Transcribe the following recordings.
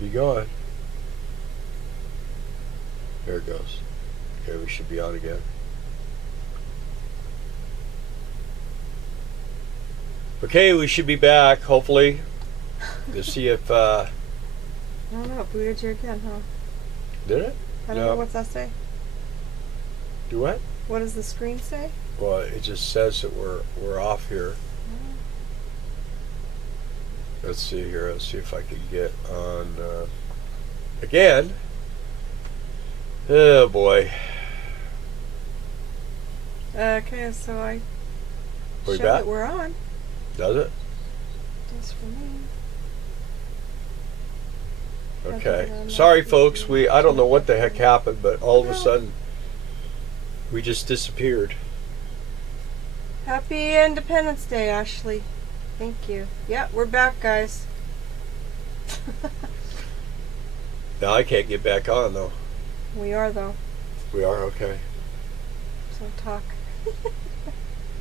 Be going. There it goes. Okay, we should be on again. Okay, we should be back, hopefully. To see if I don't know, it booted you again, huh? Did it? I don't know, what's that say? Do what? What does the screen say? Well, it just says that we're off here. Let's see here. Let's see if I can get on again. Oh boy. Okay, so I We show back? that we're on. Does it? Does for me. Okay. Sorry, folks. I don't know what the heck happened, but all of a sudden we just disappeared. Happy Independence Day, Ashley. Thank you. Yeah, we're back, guys. Now I can't get back on though. We are, though. We are okay. So talk.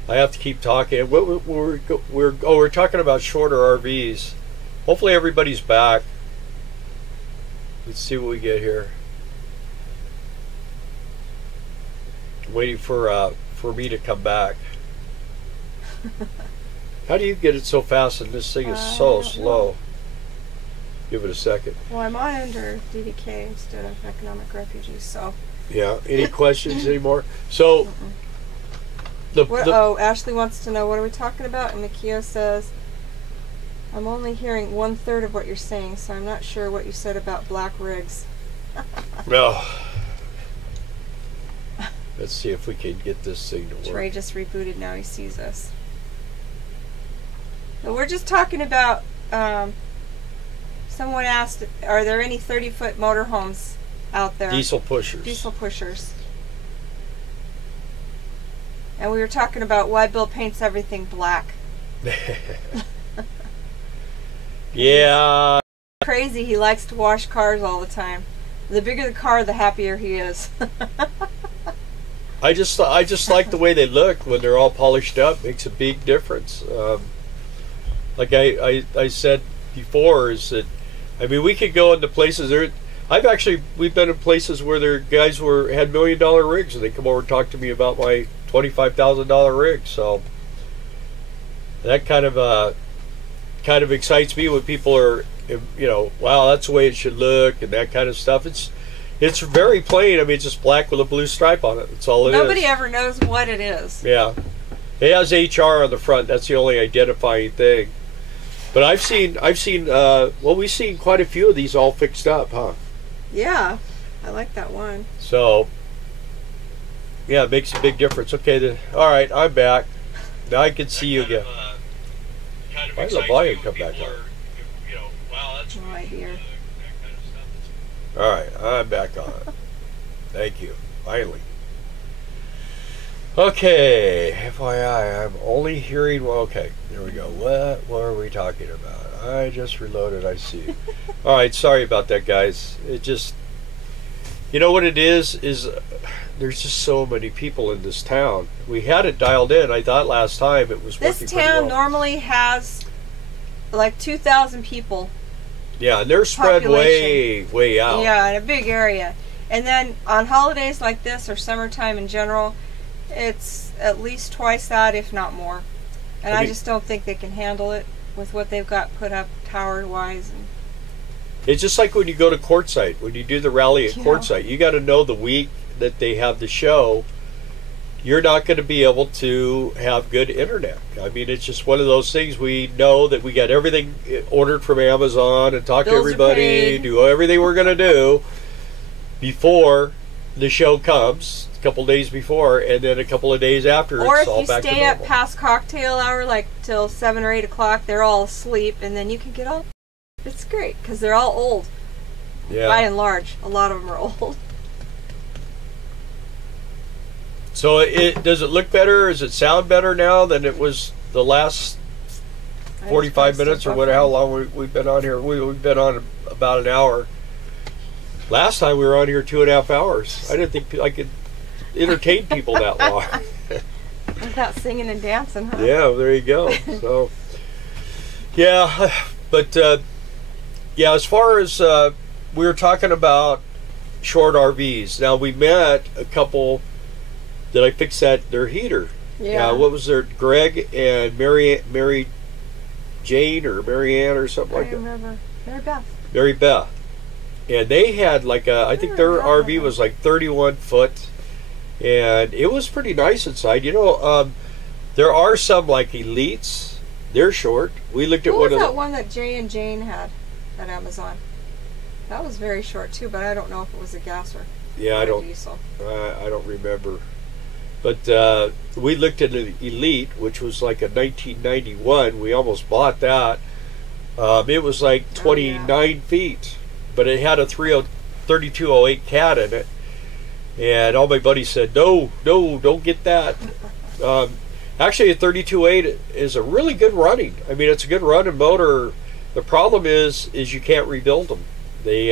I have to keep talking. We're talking about shorter RVs. Hopefully everybody's back. Let's see what we get here. I'm waiting for me to come back. How do you get it so fast and this thing is so slow? Give it a second. Well, I'm on under DDK instead of economic refugees, so. Yeah. Any questions anymore? So. Oh, Ashley wants to know, what are we talking about? And Mikio says, I'm only hearing 1/3 of what you're saying, so I'm not sure what you said about black rigs. No. Let's see if we can get this thing to work. Trey just rebooted, now he sees us. So we're just talking about, someone asked, are there any 30-foot motorhomes out there? Diesel pushers. Diesel pushers. And we were talking about why Bill paints everything black. Yeah. Crazy, he likes to wash cars all the time. The bigger the car, the happier he is. I just like the way they look when they're all polished up. Makes a big difference. Like I said before, is that, I mean, we could go into places there. We've been in places where there guys had $1 million rigs, and they come over and talk to me about my $25,000 rig. So that kind of excites me when people are, wow, that's the way it should look, and that kind of stuff. It's very plain. I mean, it's just black with a blue stripe on it. That's all it is. Nobody ever knows what it is. Yeah, it has HR on the front. That's the only identifying thing. But we've seen quite a few of these all fixed up, huh? Yeah, I like that one. So, yeah, it makes a big difference. Okay, all right, I'm back. Now I can see you again. Why did the volume come back on? No idea. All right, I'm back on. Thank you. Finally. Okay, FYI, I'm only hearing. Well, okay, there we go. What are we talking about? I just reloaded. I see. All right, sorry about that, guys. It just, you know what it is there's just so many people in this town. We had it dialed in. I thought last time it was working This pretty town well. normally has like 2,000 people. Yeah, and they're spread way out. Yeah, in a big area. And then on holidays like this, or summertime in general, it's at least twice that, if not more. And I just don't think they can handle it with what they've got put up tower-wise. And it's just like when you go to Quartzsite, when you do the rally at Quartzsite, you got to know the week that they have the show, you're not going to be able to have good internet. I mean, it's just one of those things. We know that we got everything ordered from Amazon and talk to everybody, do everything we're going to do before the show comes, a couple days before, and then a couple of days after, or it's all back to normal. Or if you stay up past cocktail hour, like till 7 or 8 o'clock, they're all asleep, and then you can get all. It's great because they're all old. Yeah. By and large, a lot of them are old. So does it look better? Does it sound better now than it was the last 45 minutes or whatever? How long we've been on here? We've been on about an hour. Last time we were on here 2.5 hours. I didn't think I could entertain people that long. Without singing and dancing, huh? Yeah, there you go. So, yeah, but Yeah, as far as we were talking about short RVs. Now we met a couple that I fixed their heater. Yeah. What was their Greg and Mary Jane or Mary Ann or something like that? I remember. Mary Beth. Mary Beth. And they had like I think their RV was like 31 foot, and it was pretty nice inside. You know, there are some like Elites. They're short. We looked at what was that one that Jay and Jane had at Amazon? That was very short too, but I don't know if it was a gas or diesel. I don't remember. But we looked at an Elite, which was like a 1991. We almost bought that. It was like 29 feet, but it had a 3208 cat in it. And all my buddies said, no, don't get that. Actually, a 3208 is a really good running. I mean, it's a good running motor. The problem is you can't rebuild them. They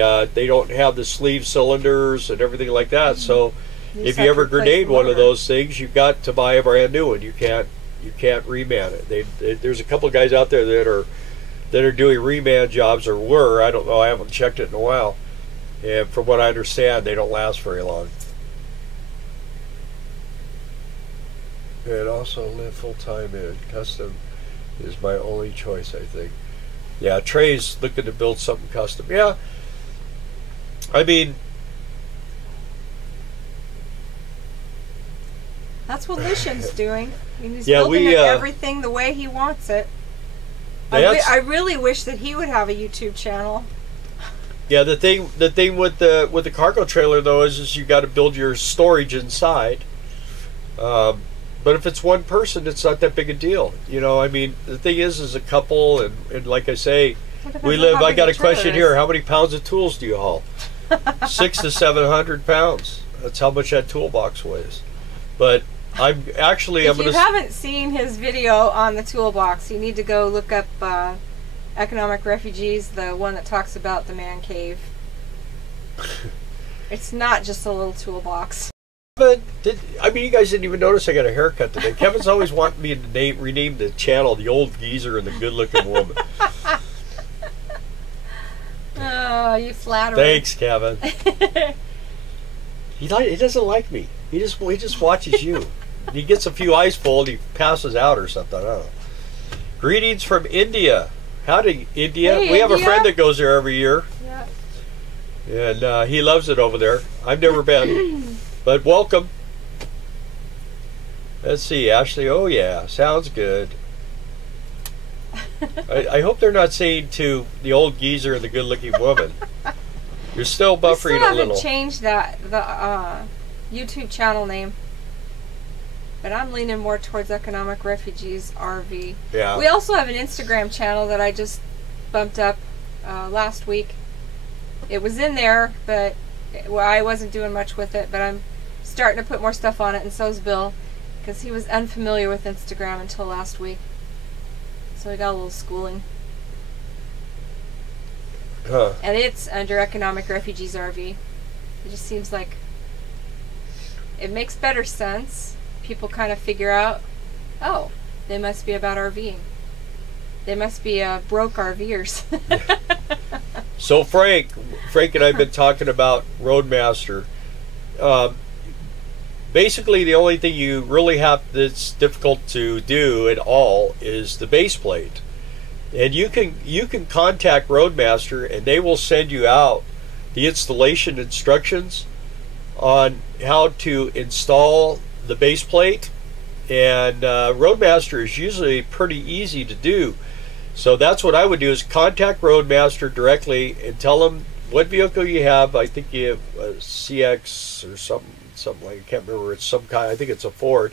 don't have the sleeve cylinders and everything like that. So if you ever grenade one of those things, you've got to buy a brand new one. You can't reman it. There's a couple of guys out there that are doing reman jobs, or were. I don't know. I haven't checked it in a while. And from what I understand, they don't last very long. And also live full time in custom is my only choice, I think. Yeah, Trey's looking to build something custom. Yeah, I mean, that's what Lucian's doing. I mean, he's building everything the way he wants it. I really wish that he would have a YouTube channel. Yeah, the thing with the cargo trailer though is you got to build your storage inside. But if it's one person, it's not that big a deal. You know, I mean, the thing is a couple, and like I say, I got a question here. How many pounds of tools do you haul? 600 to 700 pounds. That's how much that toolbox weighs. But if you haven't seen his video on the toolbox, you need to go look up Economic Refugees, the one that talks about the man cave. It's not just a little toolbox. But you guys didn't even notice I got a haircut today. Kevin's always wanting me to rename the channel The Old Geezer and the Good-Looking Woman. Oh, you flatter. Thanks, Kevin. He doesn't like me. He just watches you. He gets a few eyes full and he passes out or something. I don't know. Greetings from India. Howdy, India. Hey, we have a friend that goes there every year. Yeah. And he loves it over there. I've never been. But welcome. Let's see, Ashley. Oh yeah, sounds good. I hope they're not saying to the old geezer and the good-looking woman. You're still buffering a little. I still haven't changed the YouTube channel name, but I'm leaning more towards Economic Refugees RV. Yeah. We also have an Instagram channel that I just bumped up last week. It was in there, but I wasn't doing much with it, but I'm starting to put more stuff on it, and so's Bill, because he was unfamiliar with Instagram until last week. So we got a little schooling. Huh. And it's under Economic Refugees RV. It just seems like it makes better sense. People kind of figure out, oh, they must be about RVing. They must be broke RVers. So Frank and I have been talking about Roadmaster. Basically, the only thing you really have that's difficult to do at all is the base plate. And you can contact Roadmaster, and they will send you out the installation instructions on how to install the base plate. And Roadmaster is usually pretty easy to do. So that's what I would do, is contact Roadmaster directly and tell them what vehicle you have. I think you have a CX or something like, I can't remember. It's some kind. I think it's a Ford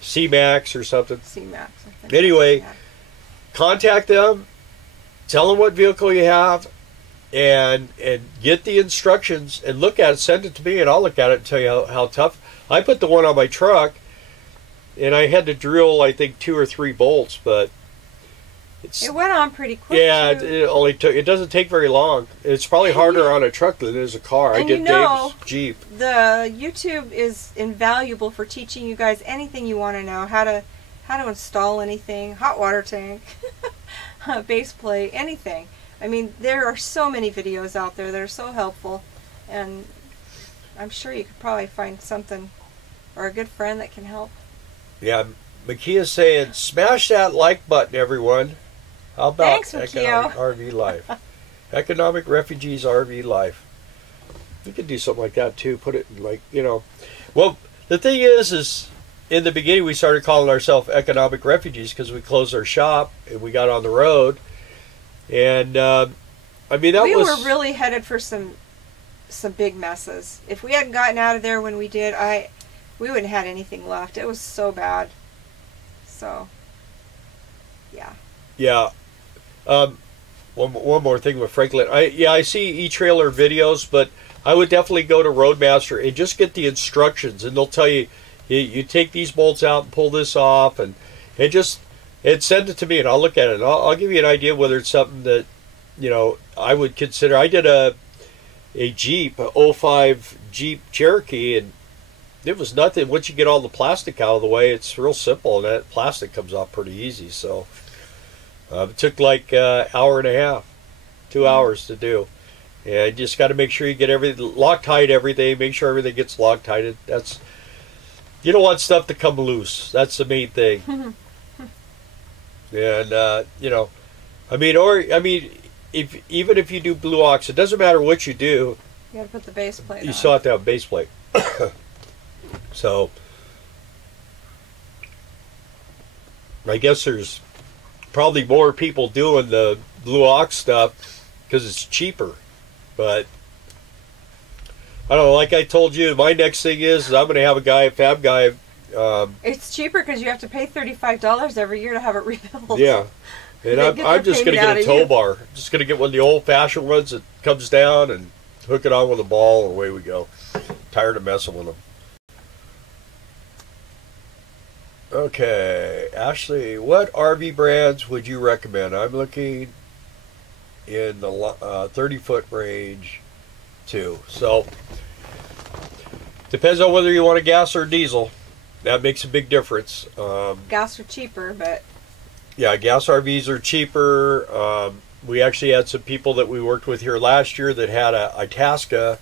C-Max or something. C-Max. I think. Anyway, contact them, tell them what vehicle you have, and get the instructions and look at it. Send it to me, and I'll look at it and tell you how tough. I put the one on my truck, and I had to drill, I think, 2 or 3 bolts, but it went on pretty quick. Yeah, it doesn't take very long. It's probably harder on a truck than it is a car. I did Dave's Jeep. The YouTube is invaluable for teaching you guys anything you want to know. How to install anything, hot water tank, base plate, anything. I mean, there are so many videos out there that are so helpful, and I'm sure you could probably find something or a good friend that can help. Yeah, Makia's saying, smash that like button, everyone. How about Thanks, Economic RV Life? Economic Refugees RV Life. We could do something like that too. Put it in, like, you know. Well, the thing is in the beginning we started calling ourselves Economic Refugees because we closed our shop and we got on the road. And I mean, we were really headed for some big messes. If we hadn't gotten out of there when we did, we wouldn't have had anything left. It was so bad. So, yeah. Yeah. One more thing with Franklin. I see e-trailer videos, but I would definitely go to Roadmaster and just get the instructions, and they'll tell you, you take these bolts out and pull this off, and send it to me, and I'll look at it. And I'll give you an idea whether it's something that, you know, I would consider. I did a Jeep, a 05 Jeep Cherokee, and it was nothing. Once you get all the plastic out of the way, it's real simple, and that plastic comes off pretty easy. So it took like an hour and a half, 2 hours to do. Yeah, you just got to make sure you get everything, Loctite everything, make sure everything gets Loctited. You don't want stuff to come loose. That's the main thing. And you know, even if you do blue ox, it doesn't matter what you do. You got to put the base plate on. You still have to have a base plate. So I guess there's probably more people doing the blue ox stuff because it's cheaper. But I don't know, like I told you, my next thing is I'm going to have a fab guy. It's cheaper because you have to pay $35 every year to have it rebuilt. Yeah. And I'm just going to get a tow bar. Just going to get one of the old-fashioned ones that comes down and hook it on with a ball, and away we go. Tired of messing with them. Okay, Ashley, what RV brands would you recommend? I'm looking in the 30-foot range too. So depends on whether you want a gas or a diesel. That makes a big difference. Gas are cheaper, but yeah, gas RVs are cheaper. We actually had some people that we worked with here last year that had a Itasca,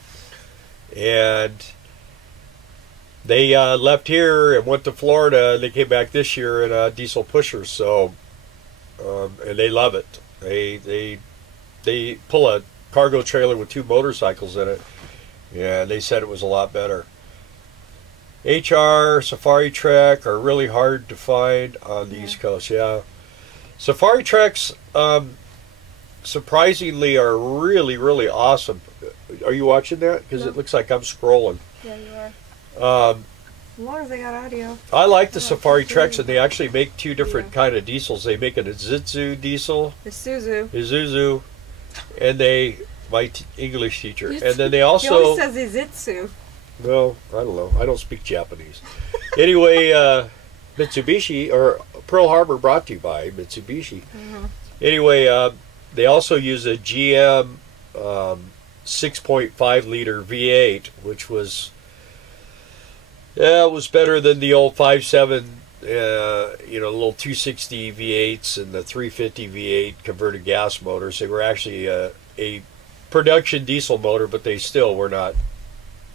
and they left here and went to Florida, and they came back this year in a diesel pusher. So and they love it. They pull a cargo trailer with 2 motorcycles in it, and they said it was a lot better. HR, Safari Trek are really hard to find on the East Coast. Yeah, Safari Treks surprisingly are really, really awesome. Are you watching that? Because it looks like I'm scrolling. Yeah, you are. As long as they got audio. I like the Safari Treks, and they actually make 2 different kind of diesels. They make an Isuzu diesel. Isuzu. And my English teacher. And then they also... He always says Izitsu. Well, I don't know. I don't speak Japanese. Anyway, Mitsubishi, or Pearl Harbor brought to you by Mitsubishi. Anyway, they also use a GM 6.5 liter V8, which was... Yeah, it was better than the old 5.7, little 260 V8s and the 350 V8 converted gas motors. They were actually a production diesel motor, but they still were not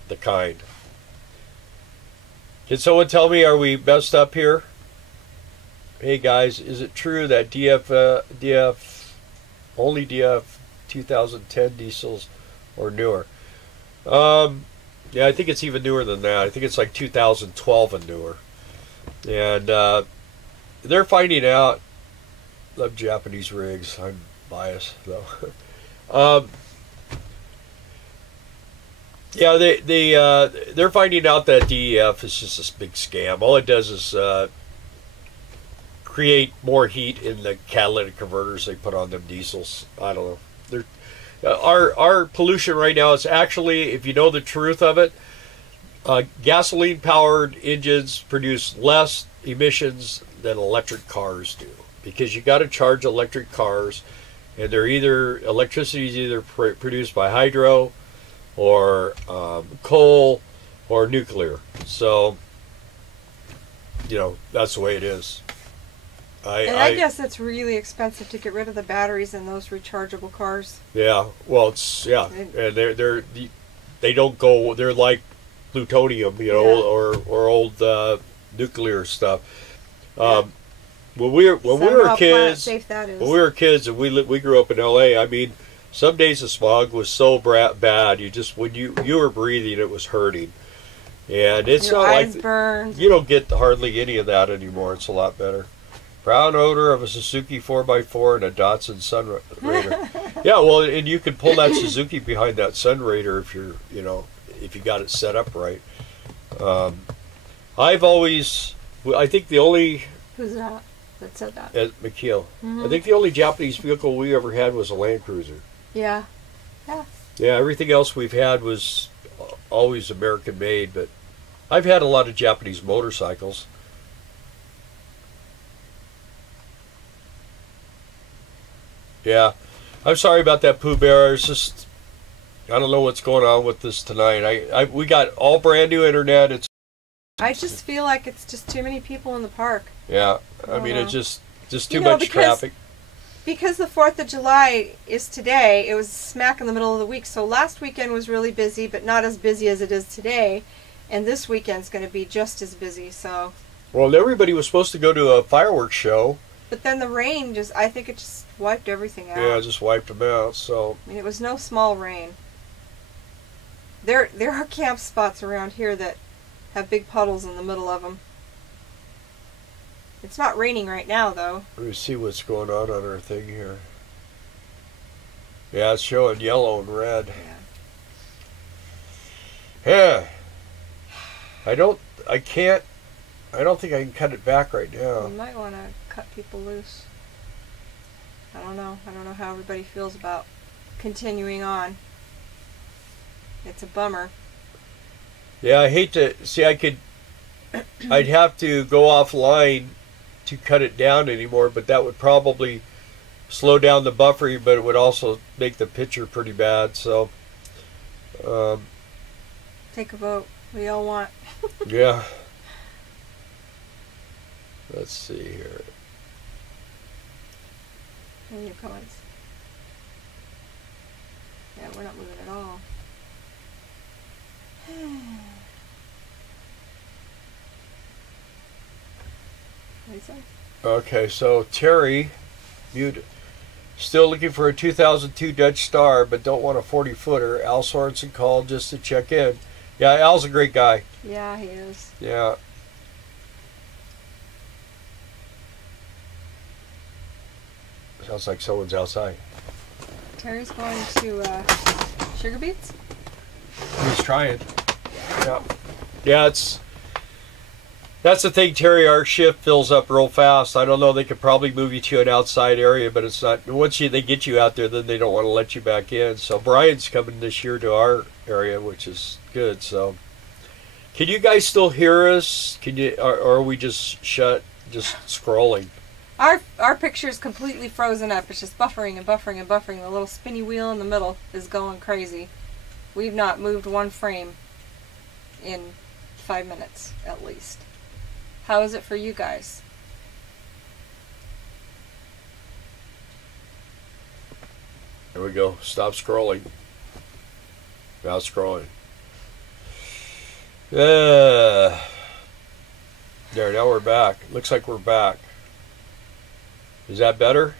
the kind. Can someone tell me, are we messed up here? Hey guys, is it true that only DF 2010 diesels or newer? Yeah, I think it's even newer than that. I think it's like 2012 and newer. And they're finding out. Love Japanese rigs. I'm biased though. Yeah, they're finding out that DEF is just this big scam. All it does is create more heat in the catalytic converters they put on them diesels. I don't know. Our pollution right now is actually, if you know the truth of it, gasoline-powered engines produce less emissions than electric cars do, because you got to charge electric cars, and electricity is either produced by hydro or coal or nuclear. So, that's the way it is. I guess it's really expensive to get rid of the batteries in those rechargeable cars. Yeah, well, and they don't go. They're like plutonium, you know, Yeah. or old nuclear stuff. Yeah. When we were Somehow kids, planet safe that is. when we were kids, and we grew up in L.A. I mean, some days the smog was so bad. You just when you were breathing, it was hurting, and it's Your not eyes like burned. you don't get hardly any of that anymore. It's a lot better. Brown odor of a Suzuki 4x4 and a Datsun Sunraider. Yeah, well, and you can pull that Suzuki behind that Sunraider if if you got it set up right. I think the only Who's that said that? at McKeel. I think the only Japanese vehicle we ever had was a Land Cruiser. Yeah. Yeah. Yeah, everything else we've had was always American made, but I've had a lot of Japanese motorcycles. Yeah, I'm sorry about that, Pooh Bear. It's just I don't know what's going on with this tonight. We got all brand new internet. I just feel like it's just too many people in the park. Yeah, I mean it's just too You know, much traffic. Because the 4th of July is today, it was smack in the middle of the week. So last weekend was really busy, but not as busy as it is today. And this weekend's going to be just as busy. So. Well, everybody was supposed to go to a fireworks show. But then the rain I think it just wiped everything out. Yeah, it just wiped them out. So. I mean, it was no small rain. There are camp spots around here that have big puddles in the middle of them. It's not raining right now, though. Let me see what's going on our thing here. Yeah, it's showing yellow and red. Yeah. I don't think I can cut it back right now. You might want to cut people loose. I don't know. I don't know how everybody feels about continuing on. It's a bummer. Yeah, I hate to see. I'd have to go offline to cut it down anymore, but that would probably slow down the buffering, but it would also make the picture pretty bad. So, take a vote. We all want. Yeah. Let's see here. Any comments? Yeah, we're not moving at all. What do you say? Okay, so Terry, you still looking for a 2002 Dutch Star, but don't want a 40-footer. Al Sorensen called just to check in. Yeah, Al's a great guy. Yeah, he is. Yeah. Sounds like someone's outside. Terry's going to Sugar Beets? He's trying. Yeah. Yeah, that's the thing, Terry. Our shift fills up real fast. I don't know. They could probably move you to an outside area, but it's not. Once they get you out there, then they don't want to let you back in. So Brian's coming this year to our area, which is good. So, can you guys still hear us? Can you? Or are we just scrolling? Our picture is completely frozen up. It's just buffering and buffering and buffering. The little spinny wheel in the middle is going crazy. We've not moved one frame in 5 minutes at least. How is it for you guys? There we go. Stop scrolling. Now scrolling. There, now we're back. Looks like we're back. Is that better?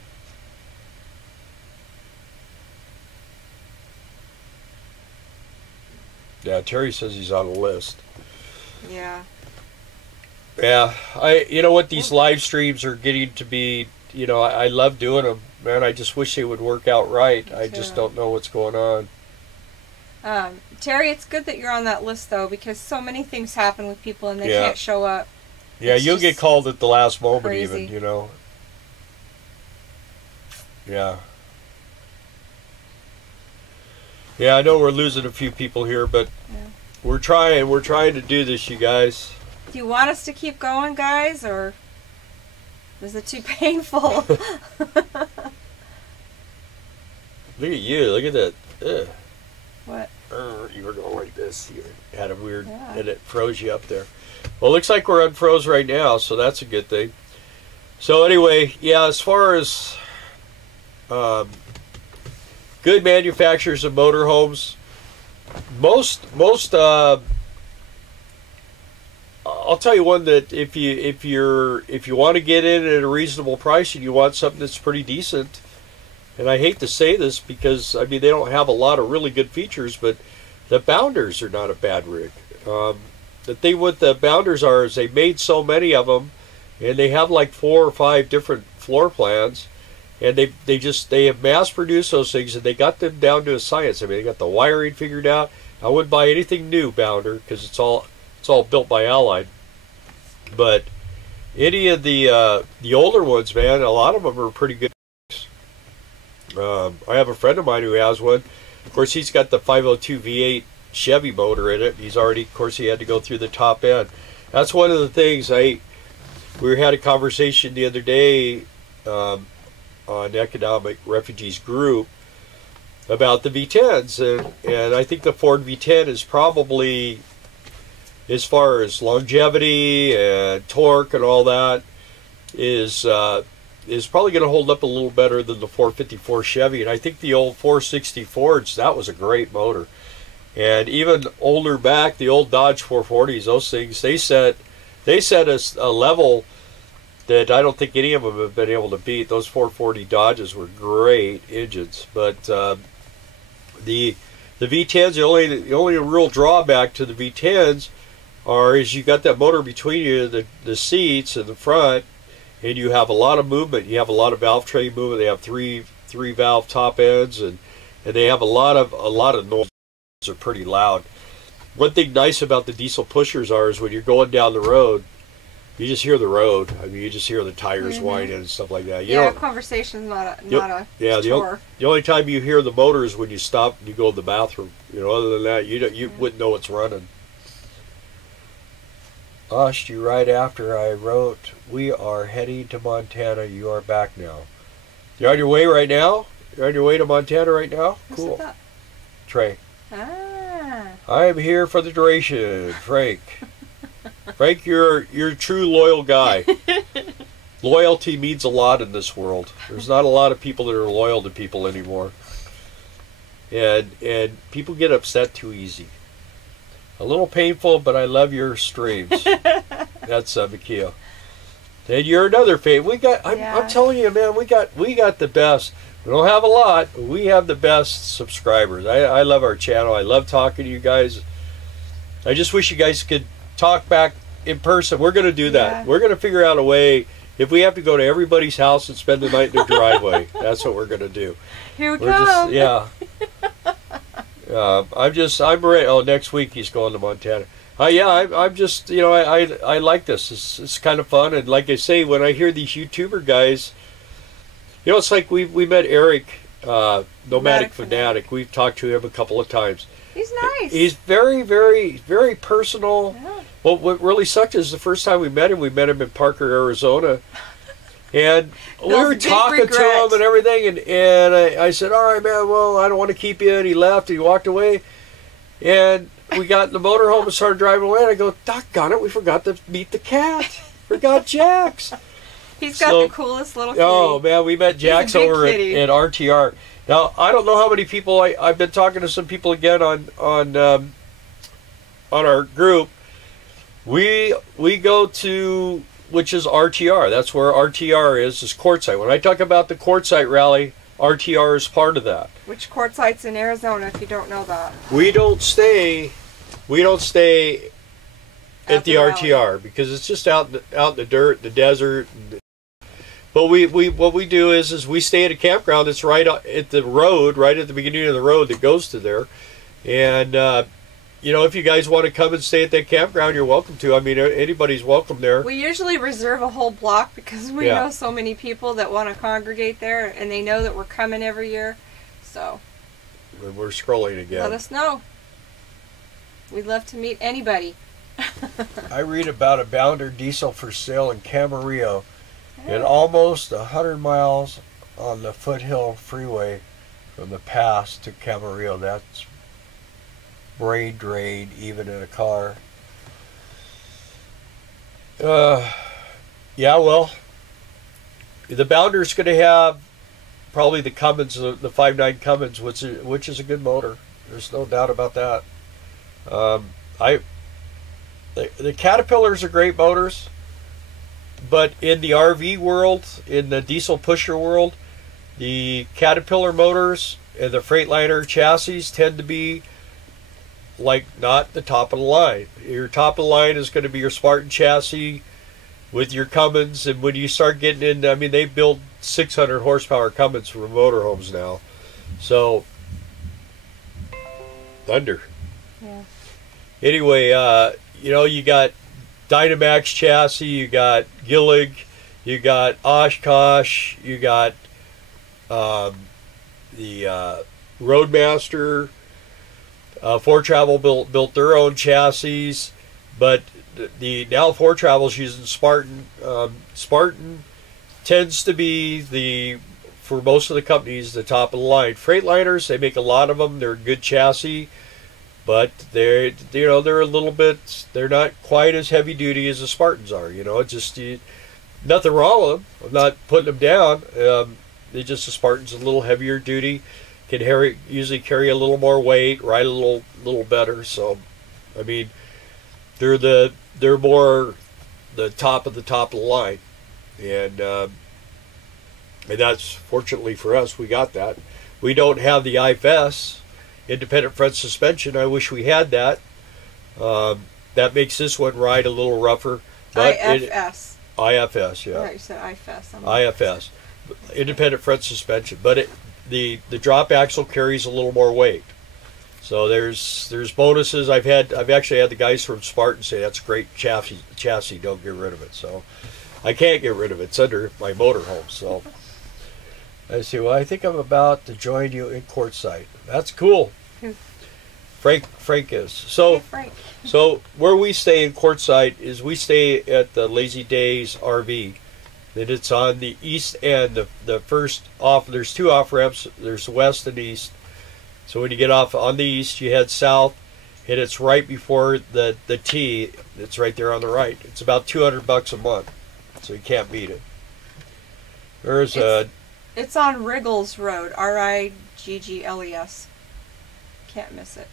Yeah, Terry says he's on a list. Yeah. Yeah, you know what, these live streams are getting to be, I love doing them, man. I just wish they would work out right. I just don't know what's going on. Terry, it's good that you're on that list, though, because so many things happen with people and they can't show up. Yeah, you'll get called at the last moment crazy. even, Yeah. Yeah, I know we're losing a few people here, but we're trying to do this, you guys. Do you want us to keep going, guys, or is it too painful? Look at you. Look at that. Ugh. What? You were going like this. You had a weird, and it froze you up there. Well, it looks like we're unfroze right now, so that's a good thing. So anyway, yeah, as far as good manufacturers of motorhomes, most I'll tell you one that if you want to get in at a reasonable price and you want something that's pretty decent, and I hate to say this because I mean they don't have a lot of really good features, but the Bounders are not a bad rig. The thing with the Bounders are is they made so many of them, and they have like 4 or 5 different floor plans, and they have mass produced those things, and they got them down to a science. I mean, they got the wiring figured out. I wouldn't buy anything new Bounder because it's all built by Allied. But any of the older ones, man, a lot of them are pretty good. I have a friend of mine who has one. Of course, he's got the 502 V8 Chevy motor in it. He's already, of course, he had to go through the top end. That's one of the things we had a conversation the other day on Economic Refugees Group about the V10s, and I think the Ford V10 is probably, as far as longevity and torque and all that, is probably going to hold up a little better than the 454 Chevy. And I think the old 460 Fords, that was a great motor. And even older back, the old Dodge 440s, those things, they set a level that I don't think any of them have been able to beat. Those 440 Dodges were great engines, but the V10s, the only real drawback to the V10s is you got that motor between you, the seats in the front, and you have a lot of movement. You have a lot of valve train movement. They have three valve top ends, and they have a lot of noise. Are pretty loud. One thing nice about the diesel pushers is when you're going down the road, you just hear the road. I mean, you just hear the tires whining and stuff like that. Conversation's not a chore. The only time you hear the motor is when you stop and you go to the bathroom. Other than that, you wouldn't know it's running. Lost you right after I wrote, "We are heading to Montana. You are back now." You're on your way right now? You're on your way to Montana right now? Cool. Who's that? Trey. Ah. I am here for the duration, Frank. Frank, you're a true loyal guy. Loyalty means a lot in this world. There's not a lot of people that are loyal to people anymore. And people get upset too easy. A little painful, but I love your streams. That's Mikio. And you're another favorite. I'm telling you, man, we got the best. We don't have a lot, but we have the best subscribers. I love our channel. I love talking to you guys. I just wish you guys could talk back in person. We're going to do that. We're going to figure out a way. If we have to go to everybody's house and spend the night in their driveway, that's what we're going to do. Here we come. I'm ready. Oh, next week he's going to Montana. I'm just, I like this. It's kind of fun. And like I say, when I hear these YouTuber guys, it's like we met Eric, Nomadic Fanatic. We've talked to him a couple of times. He's nice. He's very, very, very personal. Yeah. Well, what really sucked is the first time we met him in Parker, Arizona. And we were talking to him and everything, and I said, "All right, man, well, I don't want to keep you," and he left, and he walked away. And we got in the motorhome and started driving away, and I go, "Doggone it, we forgot to meet the cat. Forgot Jax." He's got the coolest little kitty. Oh, man, we met Jax over at RTR. Now, I don't know how many people, I've been talking to some people again on our group. We go to, which is RTR. That's where RTR is Quartzsite. When I talk about the Quartzsite rally, RTR is part of that. Which Quartzsite's in Arizona, if you don't know that. We don't stay at the RTR because it's just out in the dirt, the desert. But what we do is we stay at a campground that's right at the road, right at the beginning of the road that goes to there. And if you guys want to come and stay at that campground, you're welcome to. I mean, anybody's welcome there. We usually reserve a whole block because we know so many people that want to congregate there, and they know that we're coming every year. So we're scrolling again. Let us know. We'd love to meet anybody. I read about a Bounder diesel for sale in Camarillo, in almost 100 miles on the Foothill Freeway from the pass to Camarillo. That's brain drain even in a car. The Bounder's going to have probably the Cummins, the 5.9 Cummins, which is a good motor. There's no doubt about that. The Caterpillars are great motors, but in the RV world, in the diesel pusher world, the Caterpillar motors and the Freightliner chassis tend to be like not the top of the line. Your top of the line is going to be your Spartan chassis with your Cummins, and when you start getting into, I mean, they build 600 horsepower Cummins for motorhomes now. So, thunder. Yeah. Anyway, you know, you got Dynamax chassis, you got Gillig, you got Oshkosh, you got the Roadmaster. Ford Travel built their own chassis, but the now Ford Travel's using Spartan. Spartan tends to be for most of the companies, the top of the line. Freightliners, they make a lot of them. They're a good chassis, but they're a little bit, they're not quite as heavy duty as the Spartans are. You know, nothing wrong with them. I'm not putting them down. The Spartan's a little heavier duty, can usually carry a little more weight, ride a little better. So, I mean, they're more the top of the line, and that's, fortunately for us, we got that. We don't have the IFS, independent front suspension. I wish we had that. That makes this one ride a little rougher. But IFS. IFS, yeah. Right, you said IFS. IFS, independent front suspension, but the drop axle carries a little more weight. So there's bonuses. I've actually had the guys from Spartan say that's a great chassis. Don't get rid of it. So I can't get rid of it. It's under my motorhome. So I say, well, I think I'm about to join you in Quartzsite. That's cool. Frank is. So hey, Frank. So where we stay in Quartzsite is we stay at the Lazy Days RV. That it's on the east end. The first off, there's two off ramps. There's west and east. So when you get off on the east, you head south, and it's right before the T. It's right there on the right. It's about $200 a month, so you can't beat it. It's on Riggles Road, Riggles. Can't miss it.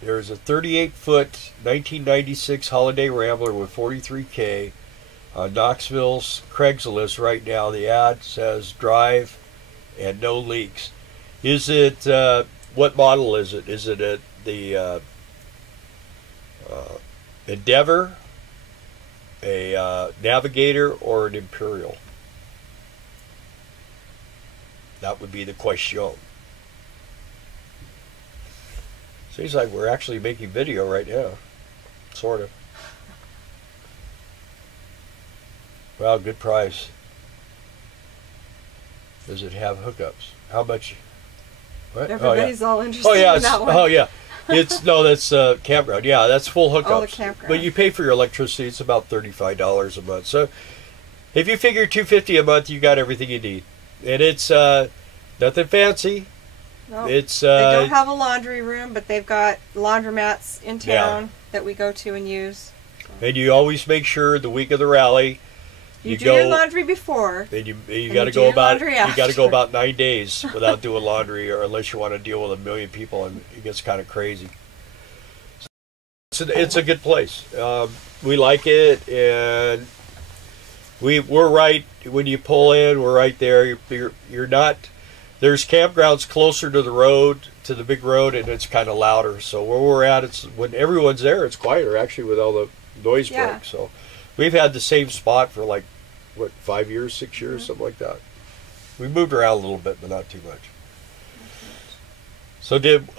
There's a 38-foot 1996 Holiday Rambler with 43K on Knoxville's Craigslist right now. The ad says drive and no leaks. Is it, what model is it? Is it the Endeavor, a Navigator, or an Imperial? That would be the question. Seems like we're actually making video right now. Sort of. Well, good price. Does it have hookups? How much? What? Everybody's all interested in that one. Oh yeah, that's campground. Yeah, that's full hookups. Oh, the campground. But you pay for your electricity. It's about $35 a month. So if you figure $250 a month, you got everything you need, and it's nothing fancy. No, it's they don't have a laundry room, but they've got laundromats in town that we go to and use. So. And you always make sure the week of the rally. You do your laundry before. Then you got to go about 9 days without doing laundry, or unless you want to deal with a million people, and it gets kind of crazy. So it's a good place. We like it, and we're right when you pull in. We're right there. You're not. There's campgrounds closer to the road, to the big road, and it's kind of louder. So where we're at, it's when everyone's there, it's quieter actually with all the noise breaks. So we've had the same spot for like, 5 years, 6 years, something like that. We moved around a little bit, but not too much. So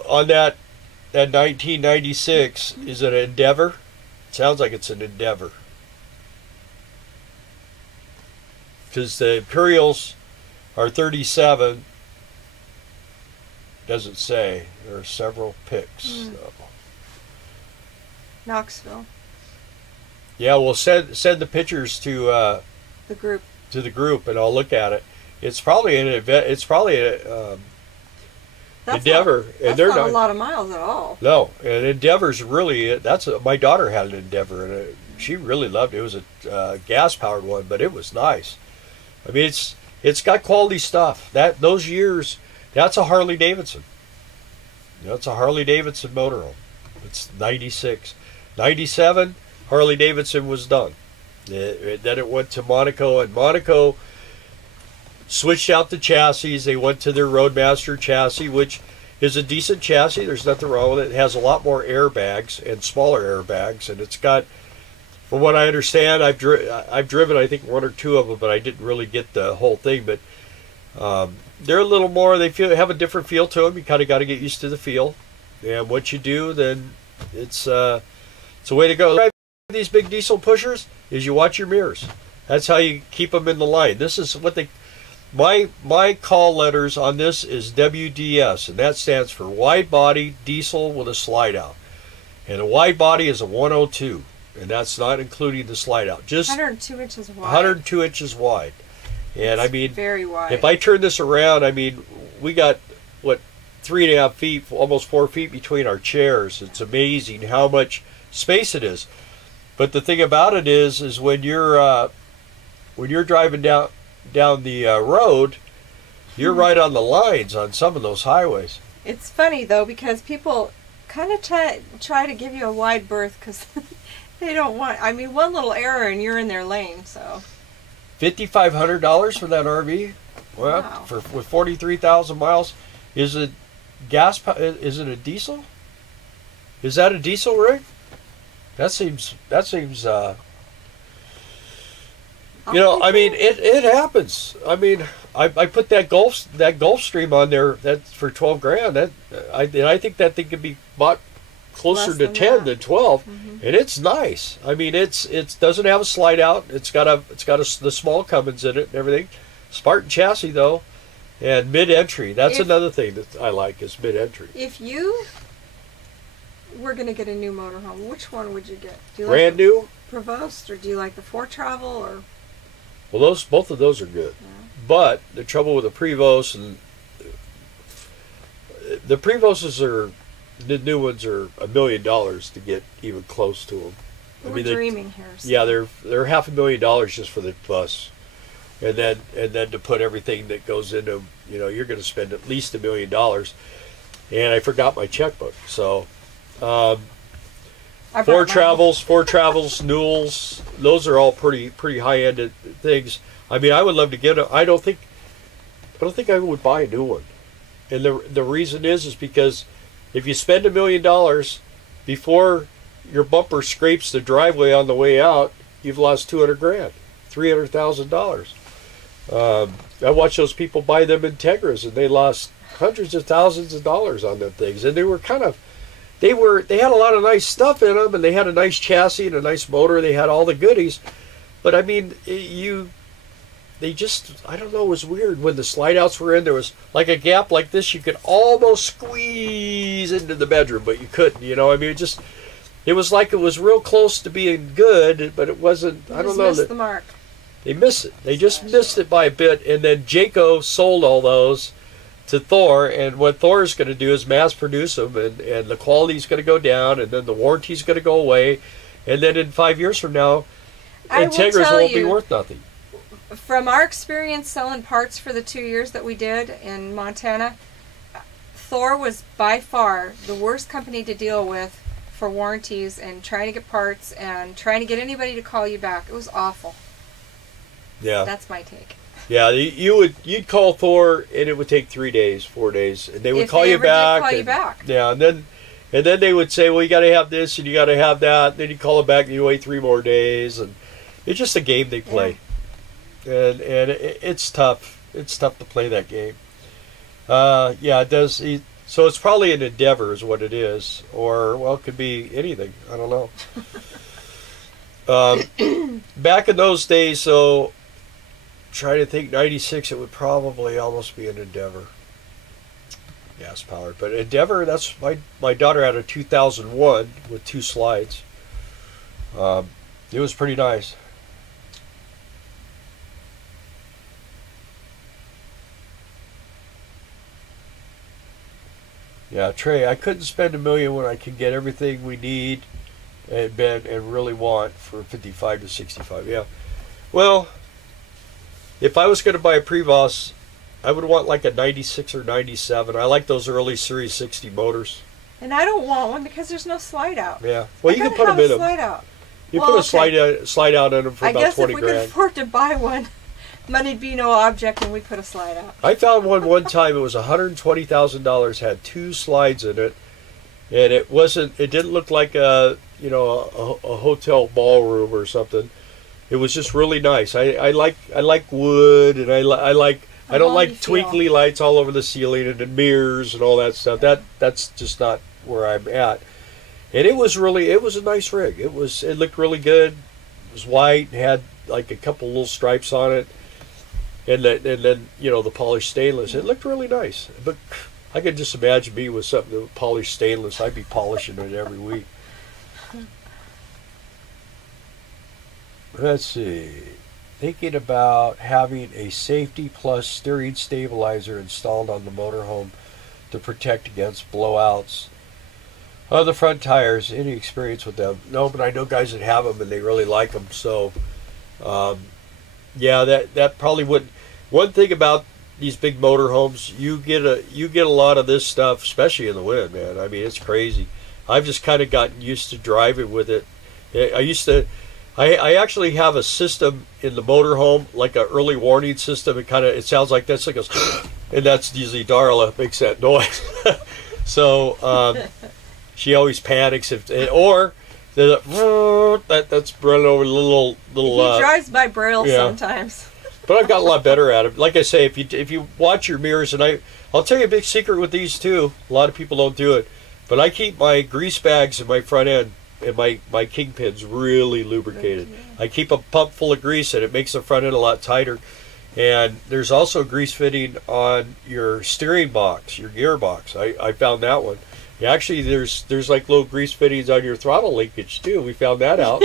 on that 1996, is it an Endeavor? It sounds like it's an Endeavor. Because the Imperials are 37. Doesn't say. There are several picks. So. Knoxville. Yeah, we'll send the pictures to the group. To the group, and I'll look at it. It's probably an event. It's probably a Endeavor, and they're not a lot of miles at all. No, and Endeavor's really my daughter had an Endeavor, and she really loved it. It was a gas powered one, but it was nice. I mean, it's got quality stuff. Those years, that's a Harley Davidson. That's a Harley Davidson motorhome. It's 96. 97, Harley Davidson was done. Then it went to Monaco, and Monaco switched out the chassis. They went to their Roadmaster chassis, which is a decent chassis. There's nothing wrong with it. It has a lot more airbags and smaller airbags, and it's got, from what I understand, I've driven I think one or two of them, but I didn't really get the whole thing. But they're a little more. They have a different feel to them. You kind of got to get used to the feel, and once you do, then it's a way to go. These big diesel pushers is you watch your mirrors. That's how you keep them in the line. This is what they. My call letters on this is WDS, and that stands for wide body diesel with a slide out. And a wide body is a 102, and that's not including the slide out. Just 102 inches wide. 102 inches wide. And I mean, very wide. If I turn this around, I mean, we got what, 3.5 feet, almost 4 feet between our chairs. It's amazing how much space it is. But the thing about it is when you're driving down the road, you're right on the lines on some of those highways. It's funny though, because people kind of try to give you a wide berth because they don't want. I mean, one little error and you're in their lane. So $5,500 for that RV. Well, wow. With 43,000 miles, is it gas? Is it a diesel? Is that a diesel rig? That seems. You know, I mean, it happens. I mean, I put that Gulfstream on there. That's for 12 grand. I think that thing could be bought closer to 10 than 12, and it's nice. I mean, it doesn't have a slide out. It's got the small Cummins in it and everything. Spartan chassis though, and mid entry. That's another thing that I like is mid entry. If you were going to get a new motorhome, which one would you get? Do you Brand like new Prevost, or do you like the 4Travel, or? Well, both of those are good, but the trouble with the Prevost and the Prevoses are, the new ones are $1 million to get even close to them. We're dreaming here. So. Yeah, they're $500,000 just for the bus, and then to put everything that goes into them, you know, you're going to spend at least $1 million. And I forgot my checkbook, so. Four Travels, Newells, those are all pretty high-end things. I mean, I would love to get a. I don't think I would buy a new one, and the reason is because if you spend $1 million before your bumper scrapes the driveway on the way out, you've lost 200 grand, $300,000. I watched those people buy them Integras, and they lost hundreds of thousands of dollars on them things, and they were kind of. They had a lot of nice stuff in them, and they had a nice chassis and a nice motor. They had all the goodies, but I mean, they just, I don't know, it was weird when the slide outs were in. There was like a gap like this. You could almost squeeze into the bedroom, but you couldn't. You know, I mean, it was like it was real close to being good, but it wasn't. I don't know. Missed the mark. They missed it. They just missed it by a bit, and then Jayco sold all those to Thor, and what Thor's going to do is mass produce them, and the quality's going to go down, and then the warranty's going to go away, and then in 5 years from now, Integras won't be worth nothing. From our experience selling parts for the 2 years that we did in Montana, Thor was by far the worst company to deal with for warranties and trying to get parts and trying to get anybody to call you back. It was awful. Yeah. That's my take. Yeah, you'd call Thor, and it would take 3 days, 4 days, and they would call you back. Call you back. Yeah, and then they would say, well, you got to have this and you got to have that. And then you call it back, and you wait 3 more days, and it's just a game they play, and it's tough. It's tough to play that game. Yeah, it does. So it's probably an Endeavor, is what it is, or well, it could be anything. I don't know. Back in those days, so. Try to think 96, it would probably almost be an Endeavor, gas powered, but Endeavor, that's my daughter had a 2001 with 2 slides. It was pretty nice. Yeah, Trey, I couldn't spend $1 million when I can get everything we need and really want for 55 to 65. Yeah, well, if I was going to buy a Prevost, I would want like a 96 or 97. I like those early Series 60 motors. And I don't want one because there's no slide out. Yeah. Well, you can put them in them. Slide out. You put a slide out in them for about 20 grand. I guess if we could afford to buy one, money'd be no object, and we'd put a slide out. I found one time. It was $120,000. Had 2 slides in it, and it wasn't. It didn't look like a hotel ballroom or something. It was just really nice. I like wood, and I don't like twinkly lights all over the ceiling and the mirrors and all that stuff. That's just not where I'm at. And it was a nice rig. It looked really good. It was white, had like a couple little stripes on it, and then the polished stainless. It looked really nice. But I could just imagine me with something that polished stainless. I'd be polishing it every week. Let's see. Thinking about having a safety plus steering stabilizer installed on the motorhome to protect against blowouts. The front tires, any experience with them? No, but I know guys that have them and they really like them. So, yeah, that probably would. One thing about these big motorhomes, you get a lot of this stuff, especially in the wind, man. I mean, it's crazy. I've just kind of gotten used to driving with it. I actually have a system in the motorhome, like an early warning system. It sounds like this. It goes, and that's usually Darla makes that noise. So she always panics that's running over little. He drives by Braille sometimes. But I've got a lot better at it. Like I say, if you watch your mirrors, and I'll tell you a big secret with these too. A lot of people don't do it, but I keep my grease bags in my front end and my kingpins really lubricated. I keep a pump full of grease, and it makes the front end a lot tighter. And there's also grease fitting on your steering box, your gearbox. I found that one. Yeah, actually, there's like little grease fittings on your throttle linkage too. We found that out.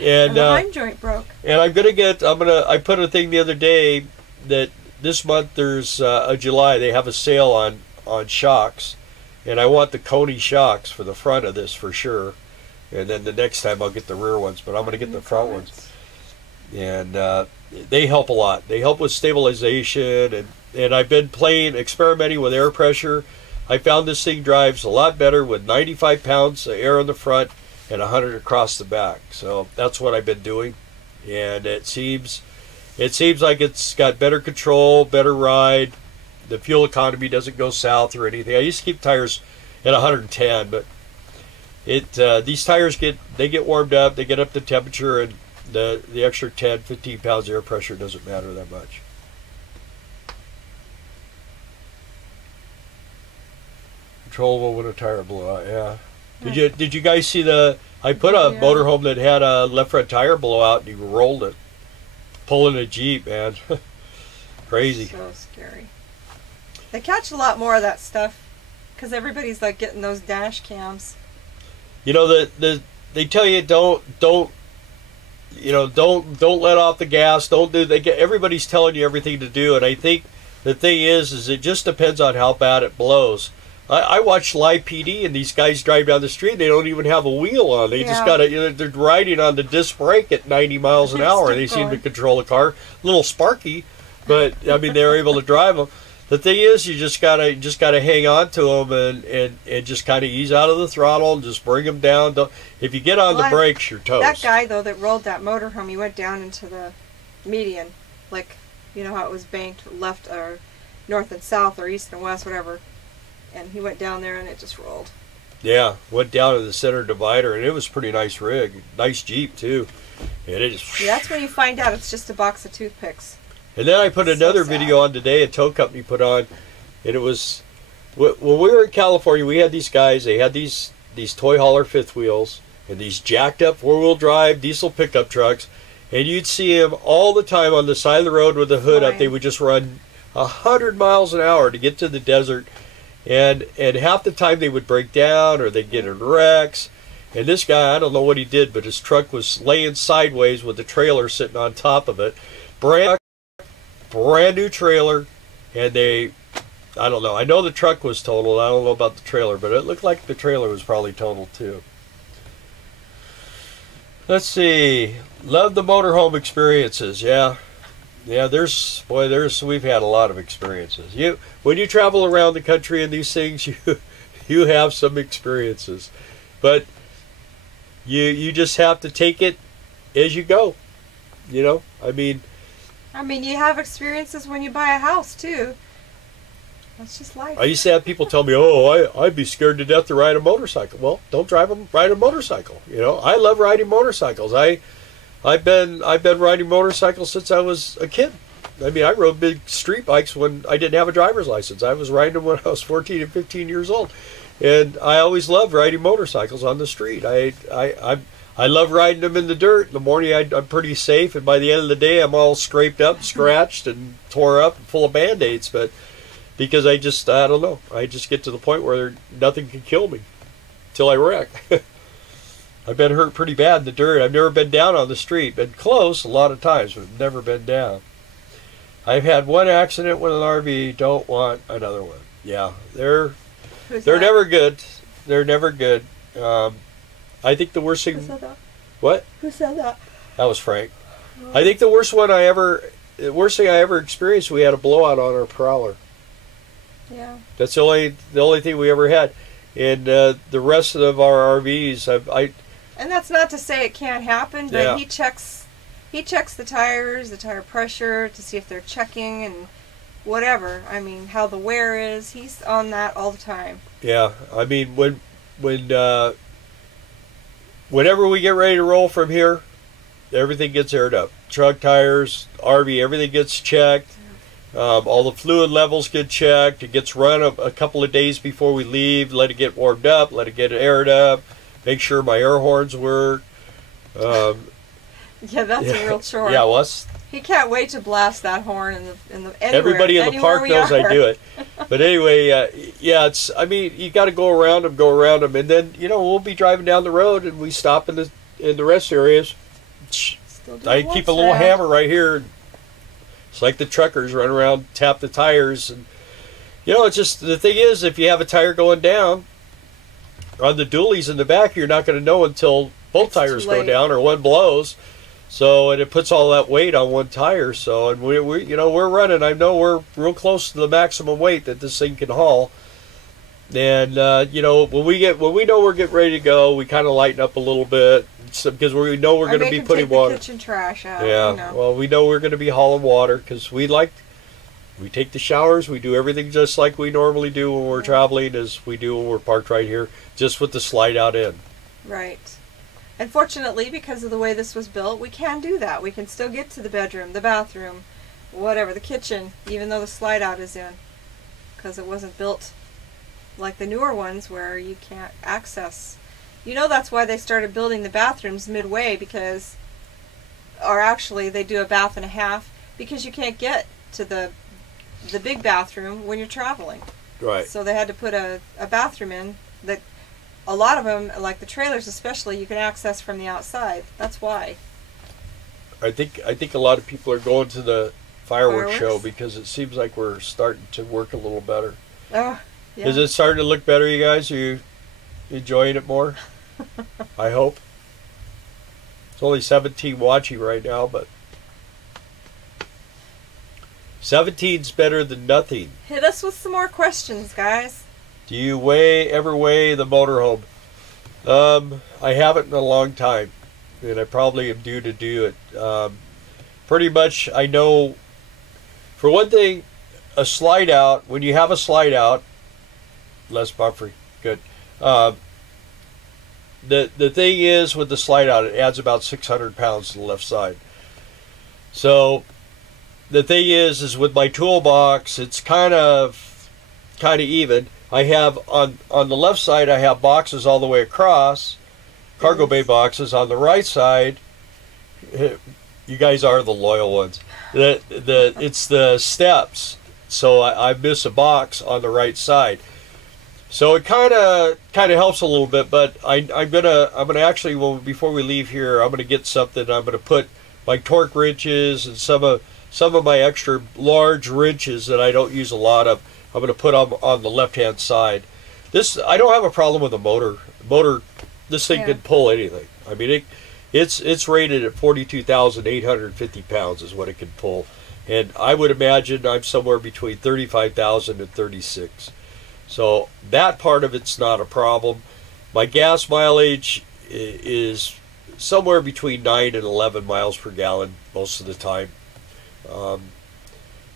And the line joint broke. And I put a thing the other day that this month there's July they have a sale on shocks, and I want the Coney shocks for the front of this for sure. And then the next time I'll get the rear ones, but I'm going to get the front ones. And they help a lot. They help with stabilization, and I've been experimenting with air pressure. I found this thing drives a lot better with 95 pounds of air in the front and 100 across the back. So that's what I've been doing, and it seems like it's got better control, better ride. The fuel economy doesn't go south or anything. I used to keep tires at 110, but these tires get warmed up, they get up to temperature, and the extra 10-15 pounds of air pressure doesn't matter that much. Controllable when a tire blew out. Yeah. Did you guys see I put a motorhome that had a left front tire blow out, and he rolled it, pulling a Jeep, man. Crazy. So scary. They catch a lot more of that stuff because everybody's like getting those dash cams. They tell you don't let off the gas. Everybody's telling you everything to do, and I think the thing is it just depends on how bad it blows. I watch live PD, and these guys drive down the street, and they don't even have a wheel on. They just got they're riding on the disc brake at 90 miles an hour, and they seem to control the car. A little sparky, but I mean they're able to drive them. The thing is, you just gotta hang on to them and just kind of ease out of the throttle and just bring them down. If you get on the brakes, you're toast. That guy though that rolled that motorhome, he went down into the median, like how it was banked left or north and south or east and west, whatever. And he went down there and it just rolled. Yeah, went down to the center divider, and it was a pretty nice rig, nice Jeep too. And it just. Yeah, that's when you find out it's just a box of toothpicks. And then I put another video on today, a tow company put on, and it was, when we were in California, we had these guys, they had these toy hauler fifth wheels, and these jacked up four-wheel drive diesel pickup trucks, and you'd see them all the time on the side of the road with the hood up. They would just run 100 miles an hour to get to the desert, and half the time they would break down or they'd get in wrecks. And this guy, I don't know what he did, but his truck was laying sideways with the trailer sitting on top of it. Brand new trailer, and I don't know. I know the truck was totaled. I don't know about the trailer, but it looked like the trailer was probably totaled too. Let's see. Love the motorhome experiences. Yeah. Yeah, we've had a lot of experiences. When you travel around the country in these things, you have some experiences, but you just have to take it as you go. I mean, you have experiences when you buy a house too. That's just life. I used to have people tell me, "Oh, I'd be scared to death to ride a motorcycle." Well, don't ride a motorcycle. I love riding motorcycles. I've been riding motorcycles since I was a kid. I rode big street bikes when I didn't have a driver's license. I was riding them when I was 14 and 15 years old, and I always loved riding motorcycles on the street. I love riding them in the dirt. In the morning, I'm pretty safe, and by the end of the day, I'm all scraped up, scratched, and tore up, and full of Band-Aids. But because I don't know, I just get to the point where nothing can kill me till I wreck. I've been hurt pretty bad in the dirt. I've never been down on the street. Been close a lot of times, but never been down. I've had one accident with an RV. Don't want another one. Yeah, they're never good. They're never good. I think the worst thing. Who said that? What? Who said that? That was Frank. I think the worst thing I ever experienced, we had a blowout on our prowler. Yeah. That's the only thing we ever had, and the rest of our RVs, And that's not to say it can't happen, but yeah. he checks the tires, the tire pressure to see if they're checking and whatever. How the wear is. He's on that all the time. Yeah, whenever we get ready to roll from here, everything gets aired up. Truck tires, RV, everything gets checked. All the fluid levels get checked. It gets run a couple of days before we leave. Let it get warmed up. Let it get aired up. Make sure my air horns work. Yeah, that's a real chore. Yeah, he can't wait to blast that horn in the anywhere, everybody in the park knows I do it. But anyway, yeah, you got to go around them, and then we'll be driving down the road and we stop in the rest areas. I keep a little hammer right here. It's like the truckers run around, tap the tires, and it's just the thing is, if you have a tire going down on the dualies in the back, you're not going to know until both tires go down or one blows. So, and it puts all that weight on one tire. So, and we're running. I know we're real close to the maximum weight that this thing can haul. And when we know we're getting ready to go, we kind of lighten up a little bit because we know we're going to be putting water. The kitchen trash out. Yeah. Well, we know we're going to be hauling water because we take the showers. We do everything just like we normally do when we're traveling, as we do when we're parked right here, just with the slide out in. Right. And fortunately, because of the way this was built, we can do that. We can still get to the bedroom, the bathroom, whatever, the kitchen, even though the slide out is in, because it wasn't built like the newer ones where you can't access. That's why they started building the bathrooms midway, actually they do a bath and a half, because you can't get to the big bathroom when you're traveling. Right. So they had to put a bathroom in that a lot of them, like the trailers especially, you can access from the outside. That's why. I think a lot of people are going to the fireworks show because it seems like we're starting to work a little better. Oh, yeah. Is it starting to look better, you guys? Are you enjoying it more? I hope. It's only 17 watching right now, but 17's better than nothing. Hit us with some more questions, guys. Do you ever weigh the motorhome? I haven't in a long time, and I probably am due to do it. Pretty much, I know, for one thing, a slide out, when you have a slide out, less buffering, good. The thing is, with the slide out, it adds about 600 pounds to the left side. So, the thing is with my toolbox, it's kind of even. I have on the left side, I have boxes all the way across, cargo bay boxes. On the right side, you guys are the loyal ones. It's the steps. So I miss a box on the right side. So it kind of helps a little bit. But I'm gonna actually, before we leave here, I'm gonna get something. I'm gonna put my torque wrenches and some of my extra large wrenches that I don't use a lot of. I'm going to put on the left-hand side. I don't have a problem with the motor. This thing can pull anything. It's rated at 42,850 pounds is what it can pull. And I would imagine I'm somewhere between 35,000 and 36. So that part of it's not a problem. My gas mileage is somewhere between 9 and 11 miles per gallon most of the time.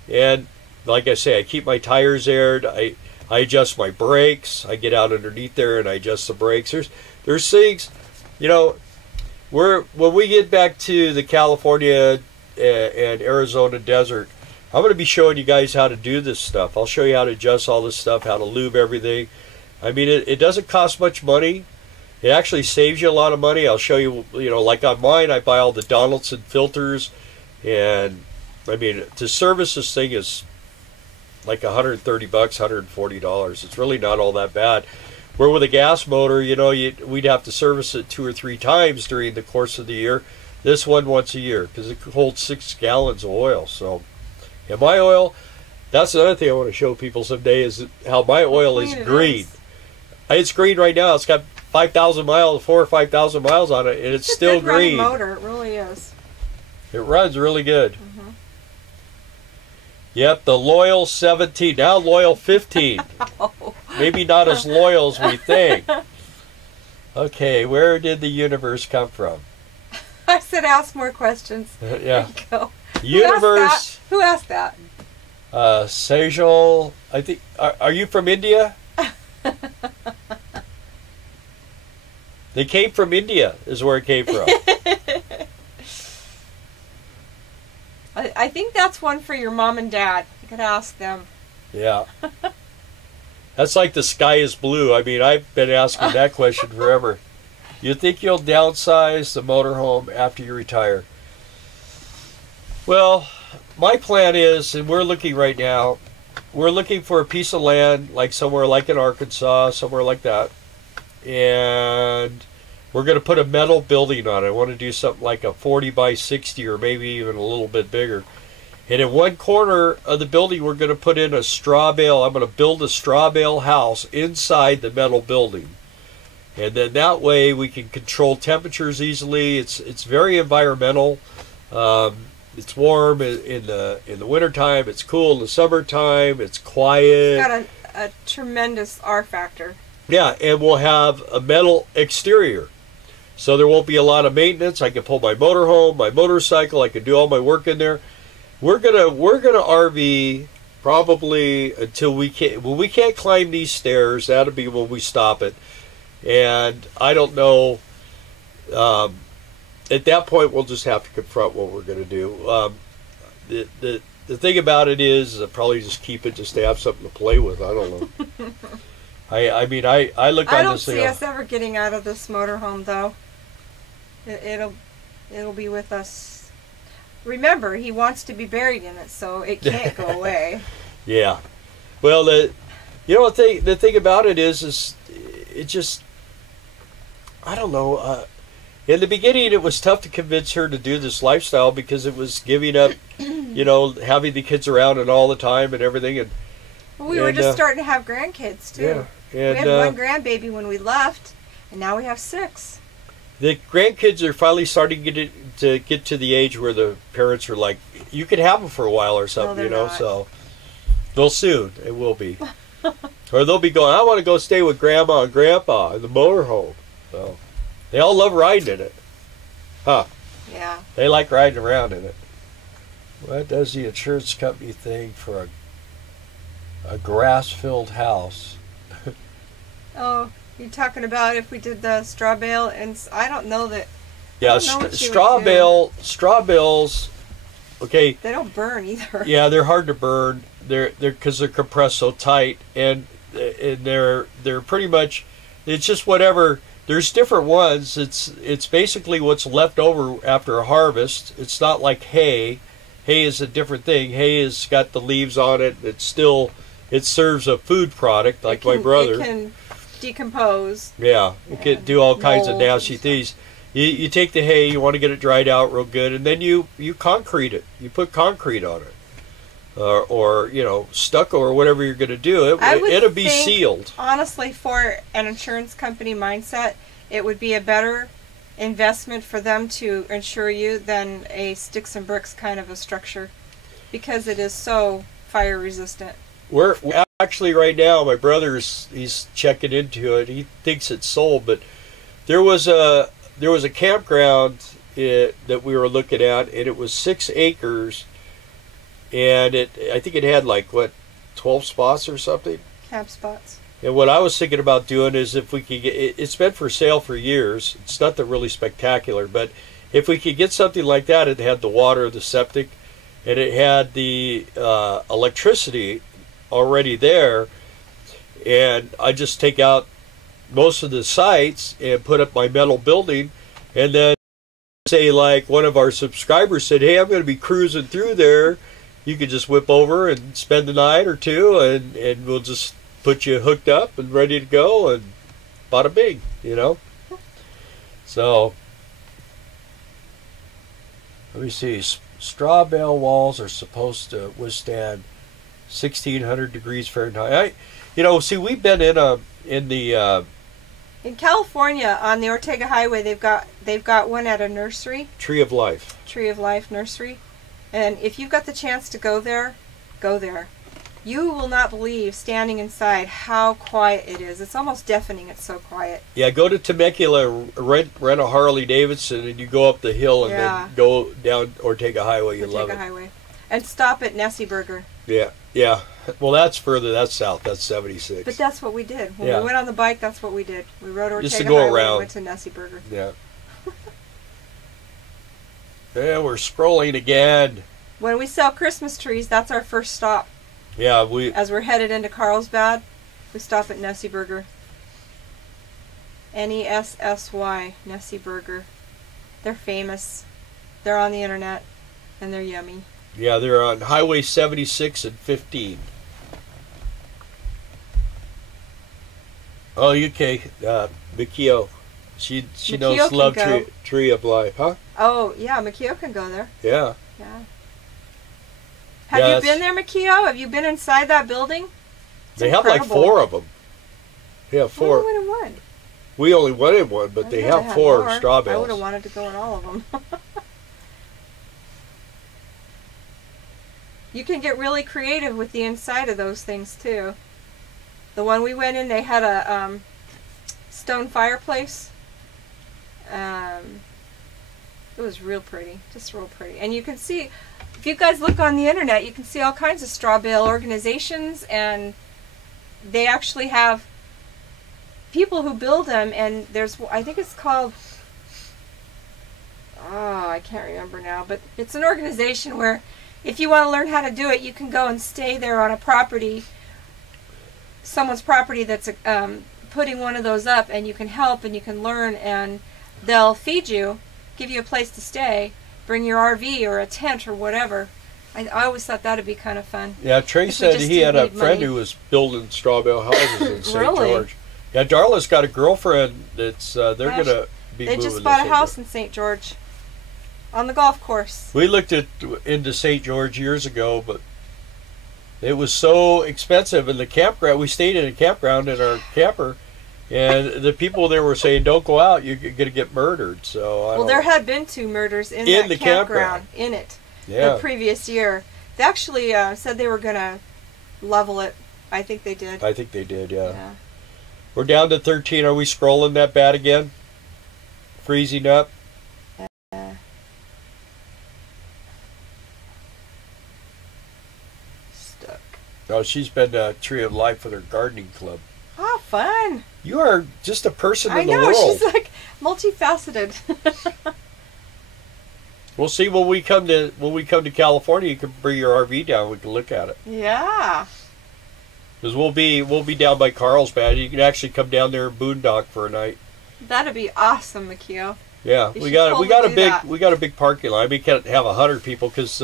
And like I say, I keep my tires aired. I adjust my brakes. I get out underneath there and I adjust the brakes. There's things, you know, when we get back to the California and Arizona desert, I'm going to be showing you guys how to do this stuff. I'll show you how to adjust all this stuff, how to lube everything. I mean, it doesn't cost much money. It actually saves you a lot of money. I'll show you, you know, like on mine, I buy all the Donaldson filters. And, I mean, to service this thing is like $130, $140. It's really not all that bad. Where with a gas motor, you know, we'd have to service it 2 or 3 times during the course of the year. This one once a year because it holds 6 gallons of oil. So, and my oil, that's another thing I want to show people someday is how my oil is green. It's green right now. It's got 5,000 miles, 4,000 or 5,000 miles on it, and it's still green. It's a good running motor. It really is. It runs really good. Yep, the loyal 17, now loyal 15. Maybe not as loyal as we think. Okay, where did the universe come from? I said ask more questions. Yeah. There you go. Universe. Who asked that? Sejal, I think, are you from India? They came from India, is where it came from. I think that's one for your mom and dad. You could ask them. Yeah. That's like the sky is blue. I mean, I've been asking that question forever. You think you'll downsize the motorhome after you retire? Well, my plan is, and we're looking right now, we're looking for a piece of land, like somewhere like in Arkansas, somewhere like that. And we're going to put a metal building on it. I want to do something like a 40 by 60 or maybe even a little bit bigger. And in one corner of the building, we're going to put in a straw bale. I'm going to build a straw bale house inside the metal building. And then that way we can control temperatures easily. It's very environmental. It's warm in the wintertime. It's cool in the summertime. It's quiet. It's got a tremendous R factor. Yeah, and we'll have a metal exterior. So there won't be a lot of maintenance. I can pull my motorhome, my motorcycle. I can do all my work in there. We're gonna RV probably until we can't. When we can't climb these stairs, that'll be when we stop it. And I don't know. At that point, we'll just have to confront what we're going to do. The thing about it is, I'll probably just keep it just to have something to play with. I don't know. I mean, I look I on don't this see thing. us ever getting out of this motorhome, though. It'll be with us. Remember, he wants to be buried in it, so it can't go away. Yeah. Well, the thing about it is it just, I don't know. In the beginning, it was tough to convince her to do this lifestyle because it was giving up, having the kids around and all the time and everything. And well, we were just starting to have grandkids too. Yeah. And, we had one grandbaby when we left, and now we have 6. The grandkids are finally starting to get to the age where the parents are like, you can have them for a while or something, no, not. So they'll soon. It will be. Or they'll be going, I want to go stay with Grandma and Grandpa in the motorhome. So they all love riding in it. Huh. Yeah. They like riding around in it. What does the insurance company think for a grass-filled house? Oh, you're talking about if we did the straw bale, and I don't know that. Yeah, straw bales. Okay. They don't burn either. Yeah, they're hard to burn. They're because they're compressed so tight, and they're pretty much. It's just whatever. There's different ones. It's basically what's left over after a harvest. It's not like hay. Hay is a different thing. Hay has got the leaves on it. It serves a food product like my brother. It can decompose. Yeah, it can do all kinds of nasty and things. You take the hay, you want to get it dried out real good, and then you concrete it. You put concrete on it. Or stucco or whatever you're going to do. It'll be sealed. Honestly, for an insurance company mindset, it would be a better investment for them to insure you than a sticks and bricks kind of a structure. because it is so fire resistant. We're actually right now. My he's checking into it. He thinks it's sold, but there was a campground that we were looking at, and it was 6 acres, and I think it had like 12 spots or something. Camp spots. And what I was thinking about doing is if we could get it's been for sale for years. It's nothing really spectacular, but if we could get something like that, it had the water, the septic, and it had the electricity already there, and I just take out most of the sites and put up my metal building, and then say like one of our subscribers said, hey, I'm going to be cruising through there, you could just whip over and spend the night or two, and we'll just put you hooked up and ready to go, and bada bing, you know. So let me see. Straw bale walls are supposed to withstand 1,600 degrees Fahrenheit. We've been in California on the Ortega Highway. They've got one at a nursery. Tree of Life nursery. And if you've got the chance to go there, go there. You will not believe, standing inside, how quiet it is. It's almost deafening. It's so quiet. Yeah, go to Temecula, rent a Harley Davidson, and you go up the hill and then go down Ortega Highway. You love it. Ortega Highway. And stop at Nessie Burger. Yeah. Well, that's further. That's south. That's 76. But that's what we did. When we went on the bike, that's what we did. We rode Ortega just to go Highway around. and went to Nessie Burger. Yeah. Yeah, we're scrolling again. When we sell Christmas trees, that's our first stop. Yeah, as we're headed into Carlsbad, we stop at Nessie Burger. Nessy, Nessie Burger. They're famous. They're on the internet, and they're yummy. Yeah, they're on Highway 76 and 15. Oh, UK, Mikio. She Mikio knows Love go. Tree of Life, huh? Oh, yeah, Mikio can go there. Yeah. Yeah. Have you been there, Mikio? Have you been inside that building? It's they incredible. have like 4 of them. Yeah, 4. We only went in one. We only went in one, but they have 4 straw bales. I would have wanted to go in all of them. You can get really creative with the inside of those things, too. The one we went in, they had a stone fireplace. It was real pretty. Just real pretty. And you can see, if you guys look on the internet, you can see all kinds of straw bale organizations, and they actually have people who build them, and there's, I think it's called, I can't remember now, but it's an organization where if you want to learn how to do it, you can go and stay there on a property, someone's property that's putting one of those up, and you can help and you can learn, and they'll feed you, give you a place to stay, bring your RV or a tent or whatever. I always thought that would be kind of fun. Yeah, Trey said he had a friend who was building straw bale houses in St. Really? George. Yeah, Darla's got a girlfriend that's they're going to be moving. They just bought a house in St. George on the golf course. We looked into St. George years ago, but it was so expensive. In the campground, we stayed in a campground in our camper, and the people there were saying, "Don't go out; you're going to get murdered." So, there had been 2 murders in that campground. In it, the previous year. They actually said they were going to level it. I think they did. I think they did. Yeah. We're down to 13. Are we scrolling that bad again? Freezing up. Stuck. Oh, she's been to Tree of Life with her gardening club. Oh, fun! You are just a person in the I world. know, she's like multifaceted. We'll see when we come to California. You can bring your RV down. We can look at it. Yeah. Because we'll be down by Carlsbad. You can actually come down there and boondock for a night. That'd be awesome, Mikio. Yeah, we got a big parking lot. We can't have 100 people because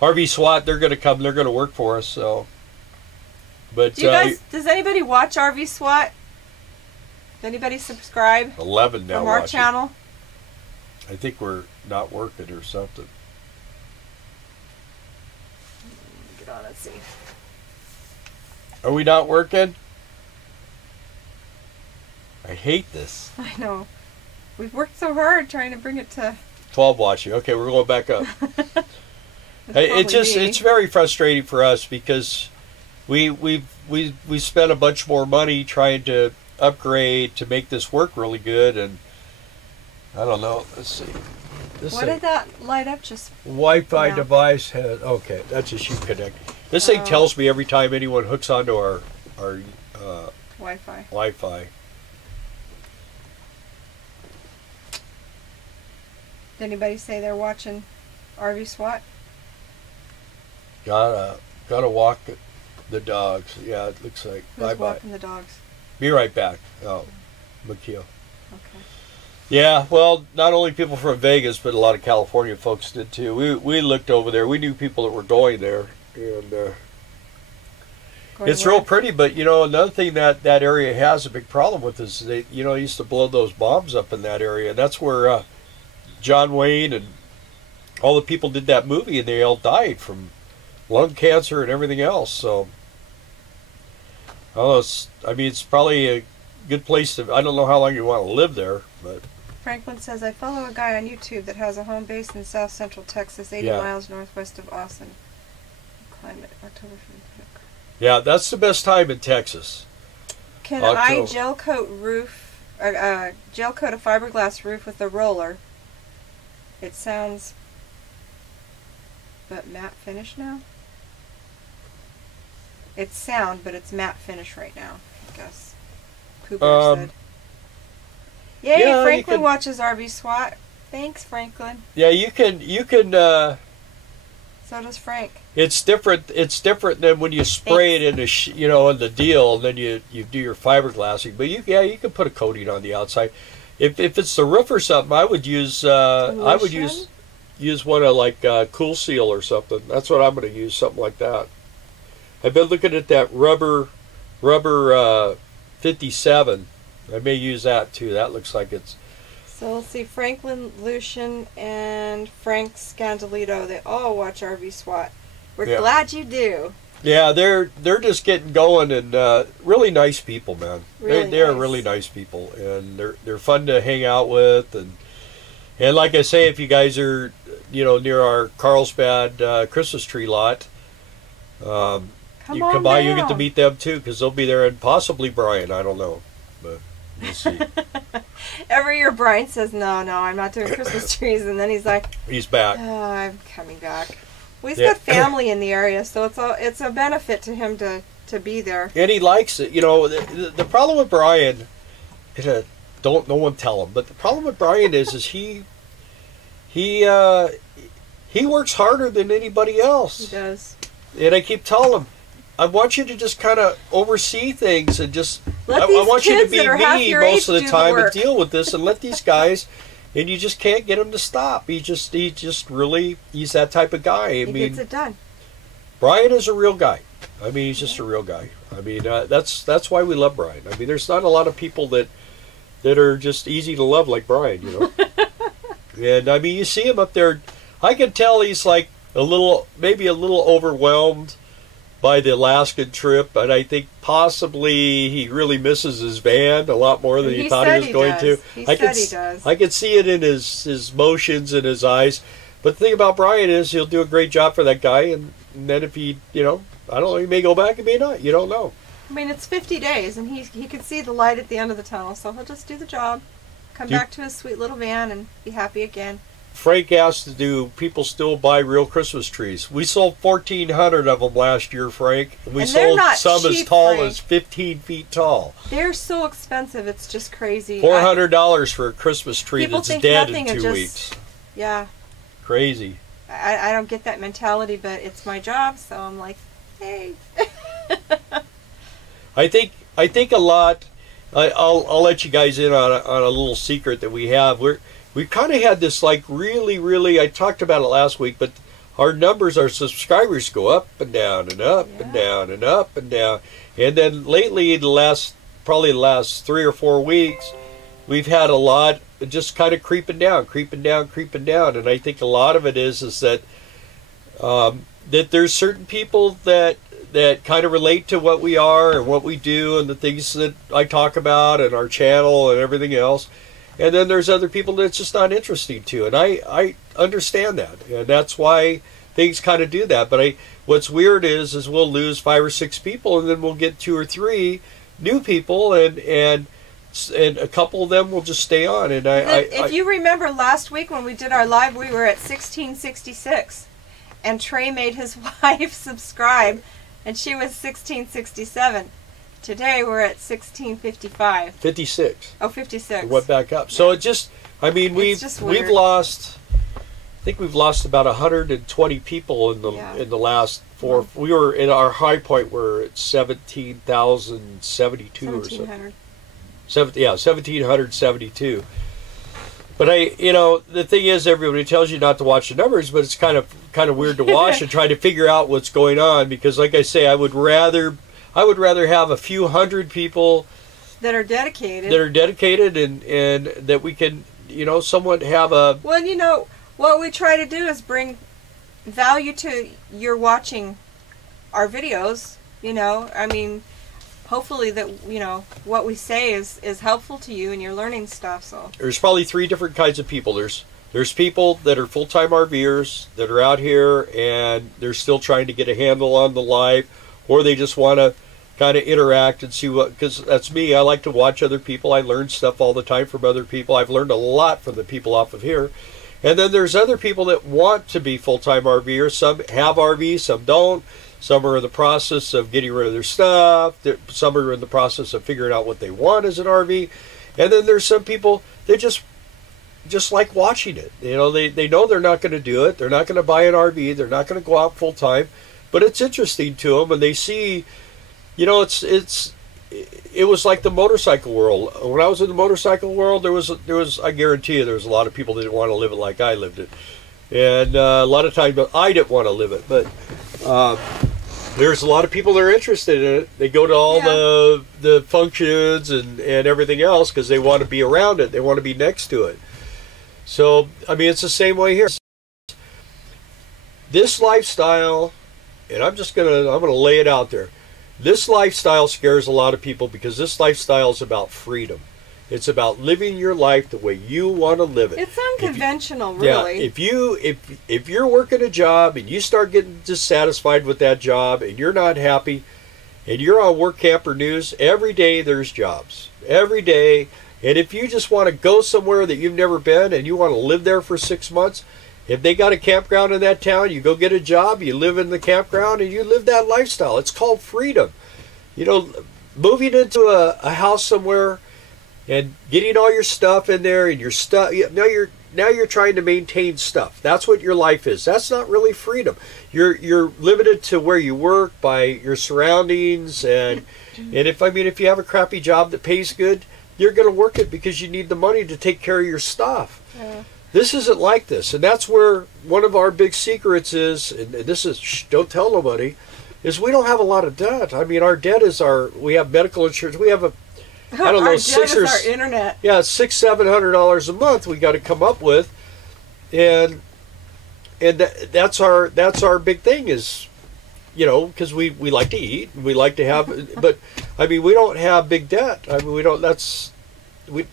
RV SWAT, they're going to come. They're going to work for us. So, but does anybody watch RV SWAT? Does anybody subscribe? 11 now from our channel. I think we're not working or something. Get on and see. Are we not working? I hate this. I know. We've worked so hard trying to bring it to 12 watching. Okay, we're going back up. It's very frustrating for us because we spent a bunch more money trying to upgrade to make this work really good, and I don't know. Let's see. What did that light up just? Wi-Fi device has, okay, that's a sheet connect. This thing tells me every time anyone hooks onto our Wi-Fi. Did anybody say they're watching RV SWAT? Gotta walk the dogs. Yeah, it looks like. Who's walking the dogs? Be right back. Oh, McKeel. Okay. Yeah, well, not only people from Vegas, but a lot of California folks did too. We looked over there. We knew people that were going there, and it's real pretty. But you know, another thing that area has a big problem with is they, used to blow those bombs up in that area, and that's where John Wayne and all the people did that movie, and they all died from lung cancer and everything else. So, it's probably a good place to. I don't know how long you want to live there, but. Franklin says, I follow a guy on YouTube that has a home base in south central Texas, 80 miles northwest of Austin. Climate, October 25th. Yeah, that's the best time in Texas. Can I gel coat a fiberglass roof with a roller? It sounds, but matte finish now? It's sound, but it's matte finish right now, I guess. Cooper said. Yay, yeah, Franklin watches RV SWAT. Thanks, Franklin. Yeah, you can. So does Frank. It's different. It's different than when you spray it in the in the deal, and then you do your fiberglassing. But you can put a coating on the outside. If it's the roof or something, I would use use one of like Cool Seal or something. That's what I'm going to use, something like that. I've been looking at that rubber 57. I may use that too. That looks like it's. So let's see, Franklin, Lucian, and Frank Scandalito. They all watch RV SWAT. We're glad you do. Yeah, they're just getting going, and really nice people, man. Really they're really nice people, and they're fun to hang out with, and like I say, if you guys are near our Carlsbad Christmas tree lot, you come by, you get to meet them too, because they'll be there, and possibly Brian. I don't know, but. We'll see. Every year Brian says, no, I'm not doing Christmas trees, and then he's like, he's back. Oh, I'm coming back. Well, he's got family in the area, so it's a benefit to him to be there. And he likes it. The problem with Brian, no one tell him, but the problem with Brian is he works harder than anybody else. He does. And I keep telling him, I want you to just kind of oversee things and just. I want you to be me most of the time and deal with this, and let these guys. And you just can't get him to stop. He's that type of guy. He gets it done. Brian is a real guy. He's just a real guy. That's why we love Brian. There's not a lot of people that are just easy to love like Brian, And you see him up there. I can tell he's like maybe a little overwhelmed by the Alaskan trip, and I think possibly he really misses his van a lot more than he thought he was going to. He said he does. I could see it in his motions and his eyes. But the thing about Brian is he'll do a great job for that guy, and then if he, I don't know, he may go back, he may not. You don't know. It's 50 days, and he can see the light at the end of the tunnel, so he'll just do the job, come back to his sweet little van, and be happy again. Frank asked, do people still buy real Christmas trees? We sold 1,400 of them last year, Frank. We sold some as tall as 15 feet tall. They're so expensive, it's just crazy. $400 for a Christmas tree that's dead in 2 weeks. Yeah. Crazy. I don't get that mentality, but it's my job, so I'm like, hey. I think a lot. I'll let you guys in on a little secret that we have. We kind of had this really, I talked about it last week, but our subscribers go up and down and up and down and up and down. And then lately, probably the last 3 or 4 weeks, we've had a lot just kind of creeping down. And I think a lot of it is that that there's certain people that kind of relate to what we are and what we do and the things that I talk about and our channel and everything else. And then there's other people that it's just not interesting to. And I understand that. And that's why things kind of do that. But what's weird is we'll lose 5 or 6 people, and then we'll get 2 or 3 new people, and a couple of them will just stay on. And if you remember last week when we did our live, we were at 1666, and Trey made his wife subscribe, and she was 1667. Today we're at 1655. 56. Oh, 56. It went back up. So it just, I mean, we've lost. I think we've lost about 120 people in the last 4. We were in our high point. We're at 17,072 or so. 1772. But the thing is, everybody tells you not to watch the numbers, but it's kind of weird to watch and try to figure out what's going on, because, like I say, I would rather have a few hundred people that are dedicated and that we can, somewhat have a... Well, what we try to do is bring value to your watching our videos, I mean, hopefully that, what we say is helpful to you and you're learning stuff. So there's probably 3 different kinds of people. There's people that are full-time RVers that are out here and they're still trying to get a handle on the life, or they just want to kind of interact and see because that's me. I like to watch other people. I learn stuff all the time from other people. I've learned a lot from the people off of here. And then there's other people that want to be full-time RVers. Some have RVs, some don't. Some are in the process of getting rid of their stuff. Some are in the process of figuring out what they want as an RV. And then there's some people that just like watching it. They know they're not going to do it. They're not going to buy an RV. They're not going to go out full-time. But it's interesting to them, and they see, it was like the motorcycle world. When I was in the motorcycle world, there was I guarantee you there was a lot of people that didn't want to live it like I lived it. And a lot of times I didn't want to live it, but there's a lot of people that are interested in it. They go to all the functions and everything else because they want to be around it. They want to be next to it. So, I mean, it's the same way here. This lifestyle, and I'm gonna lay it out there. This lifestyle scares a lot of people because this lifestyle is about freedom. It's about living your life the way you want to live it. It's unconventional, really. Yeah, if you're working a job and you start getting dissatisfied with that job and you're not happy, and you're on Work Camper News, every day there's jobs. Every day. And if you just want to go somewhere that you've never been and you want to live there for 6 months, if they got a campground in that town, you go get a job, you live in the campground, and you live that lifestyle. It's called freedom. Moving into a house somewhere and getting all your stuff in there and your stuff. Now you're trying to maintain stuff. That's what your life is. That's not really freedom. You're limited to where you work by your surroundings, and if you have a crappy job that pays good, you're going to work it because you need the money to take care of your stuff. Yeah. This isn't like this, and that's where one of our big secrets is, and this is, don't tell nobody, is we don't have a lot of debt. I mean, our debt is we have medical insurance. We have our internet. Yeah, $600-700 a month we got to come up with, and that's our big thing is, because we like to eat, and we like to have, but I mean, we don't have big debt. I mean, we don't.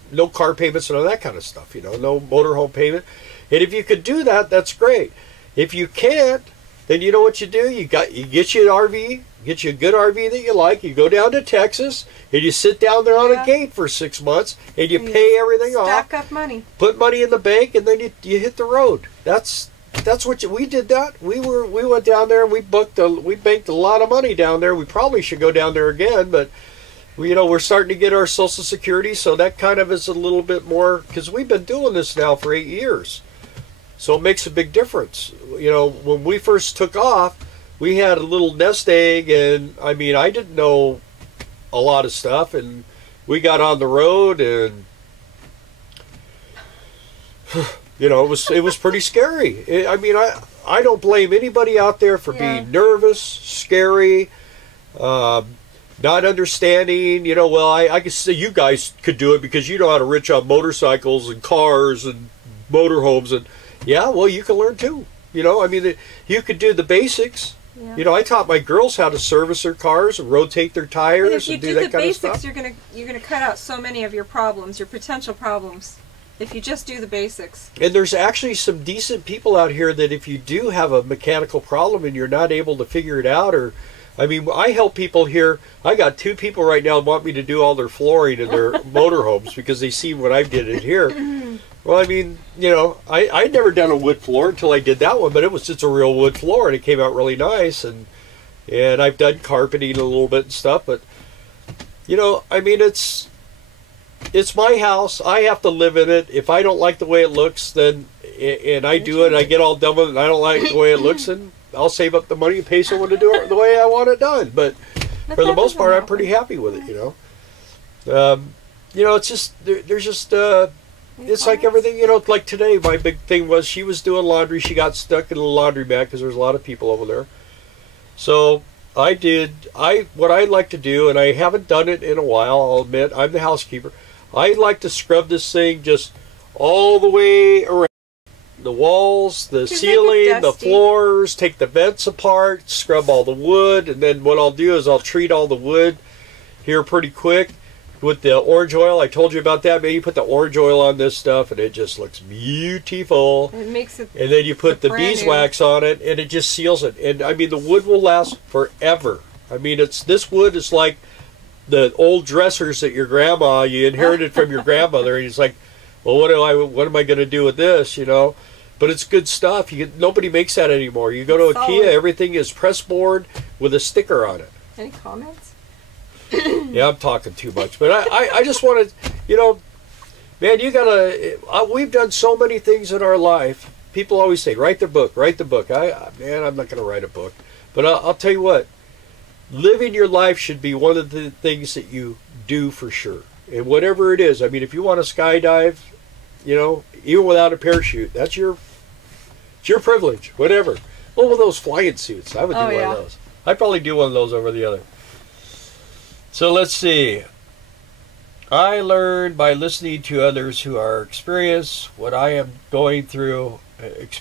No car payments and all that kind of stuff, no motorhome payment. And if you could do that, that's great. If you can't, then you know what you do? You get you an RV, get you a good RV that you like. You go down to Texas and you sit down there on a gate for 6 months and you pay everything off. Stack up money. Put money in the bank, and then you hit the road. That's what we did. That we went down there and we banked a lot of money down there. We probably should go down there again, but. We're starting to get our Social Security, so that kind of is a little bit more, because we've been doing this now for 8 years. So it makes a big difference. When we first took off, we had a little nest egg, and I mean, I didn't know a lot of stuff, and we got on the road, and it was pretty scary. I mean, I don't blame anybody out there for being nervous, scary, not understanding, I guess say you guys could do it because you know how to rich on motorcycles and cars and motorhomes, and you can learn too. I mean, you could do the basics. Yeah. I taught my girls how to service their cars and rotate their tires and do that kind of stuff. If you do the basics, you're gonna cut out so many of your problems, your potential problems. if you just do the basics. And there's actually some decent people out here that if you do have a mechanical problem and you're not able to figure it out, or, I mean, I help people here. I got 2 people right now that want me to do all their flooring in their motorhomes because they see what I did it here. Well, I mean, you know, I'd never done a wood floor until I did that one, but it was just a real wood floor and it came out really nice. And I've done carpeting a little bit and stuff, but, you know, I mean, it's my house. I have to live in it. If I don't like the way it looks, then, and I do it, I get all done with it, and I don't like the way it looks, and I'll save up the money and pay someone to do it the way I want it done. But for the most part, I'm pretty happy with it, you know. You know, it's just, there's just, it's like everything, you know, like today, my big thing was she was doing laundry. She got stuck in the laundromat because there's a lot of people over there. So what I like to do, and I haven't done it in a while, I'll admit, I'm the housekeeper. I like to scrub this thing just all the way around. The walls, the ceiling, the floors, take the vents apart, scrub all the wood, and then what I'll do is I'll treat all the wood here pretty quick with the orange oil. I told you about that. Maybe you put the orange oil on this stuff and it just looks beautiful. It makes it. And then you put the beeswax on it and it just seals it. And I mean, the wood will last forever. I mean, this wood is like the old dressers that your grandma, you inherited from your grandmother, and it's like, well, what am I going to do with this, you know? But it's good stuff. Nobody makes that anymore. You go to IKEA, everything is press board with a sticker on it. Any comments? Yeah, I'm talking too much, but I just want to, you know, man, you gotta. We've done so many things in our life. People always say, write the book, write the book. Man, I'm not going to write a book, but I'll tell you what. Living your life should be one of the things that you do for sure. And whatever it is, I mean, if you want to skydive, you know, even without a parachute, it's your privilege, whatever. Well, with those flying suits, I would do one of those. I'd probably do one of those over the other. So let's see. I learned by listening to others who are experience what I am going through as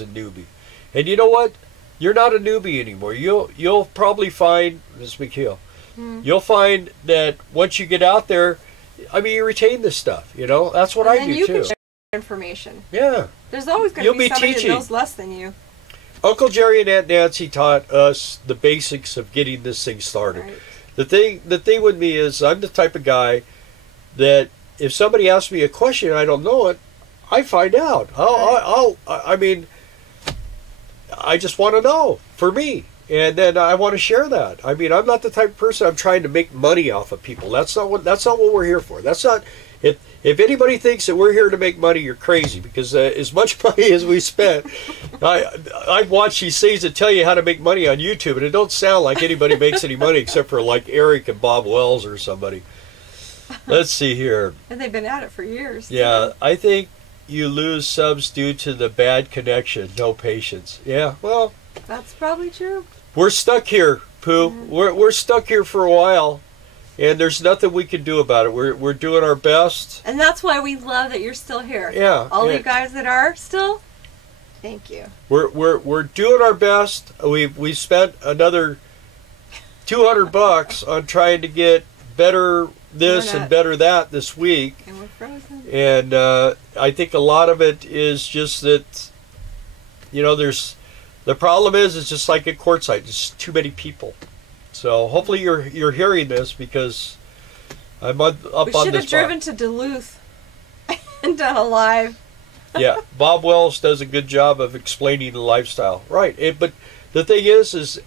a newbie. And you know what? You're not a newbie anymore. You'll probably find, Ms. McKeel, you'll find that once you get out there, I mean, you retain this stuff, you know? That's what I do, you too. Can share information. Yeah. There's always going to be somebody that knows less than you. Uncle Jerry and Aunt Nancy taught us the basics of getting this thing started. Right. The thing with me is I'm the type of guy that if somebody asks me a question and I don't know it, I find out. I mean, I just want to know for me, and then I want to share that. I mean, I'm not the type of person I'm trying to make money off of people. That's not what we're here for. That's not. If anybody thinks that we're here to make money, you're crazy, because as much money as we spent, I've watched these things that tell you how to make money on YouTube, and it don't sound like anybody makes any money except for like Eric and Bob Wells or somebody. Let's see here. And they've been at it for years. Yeah, I think you lose subs due to the bad connection, no patience. Yeah, well, that's probably true. We're stuck here, Pooh. We're stuck here for a while. And there's nothing we can do about it. We're doing our best. And that's why we love that you're still here. Yeah. All you guys that are still, thank you. We're doing our best. We spent another $200 on trying to get better this and better that this week. And we're frozen. And I think a lot of it is just that, you know, the problem is it's just like at Quartzsite. There's too many people. So hopefully you're hearing this, because I'm up on this. We should have driven to Duluth and done a live. Yeah, Bob Wells does a good job of explaining the lifestyle, right? But the thing is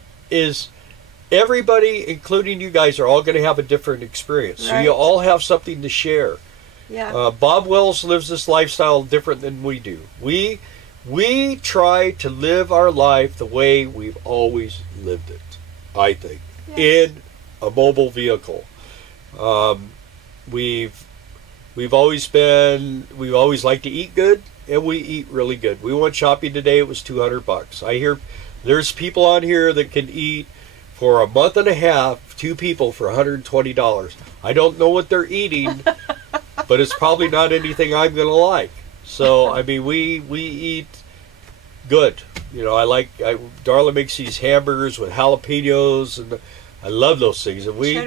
everybody, including you guys, are all going to have a different experience. So you all have something to share. Yeah. Bob Wells lives this lifestyle different than we do. We try to live our life the way we've always lived it, I think. Yes. In a mobile vehicle. We've always liked to eat good, and we eat really good. We went shopping today, it was $200. I hear there's people on here that can eat for a month and a half, 2 people for $120. I don't know what they're eating, but it's probably not anything I'm going to like. So, I mean, we eat good. You know, Darla makes these hamburgers with jalapenos, and I love those things. And we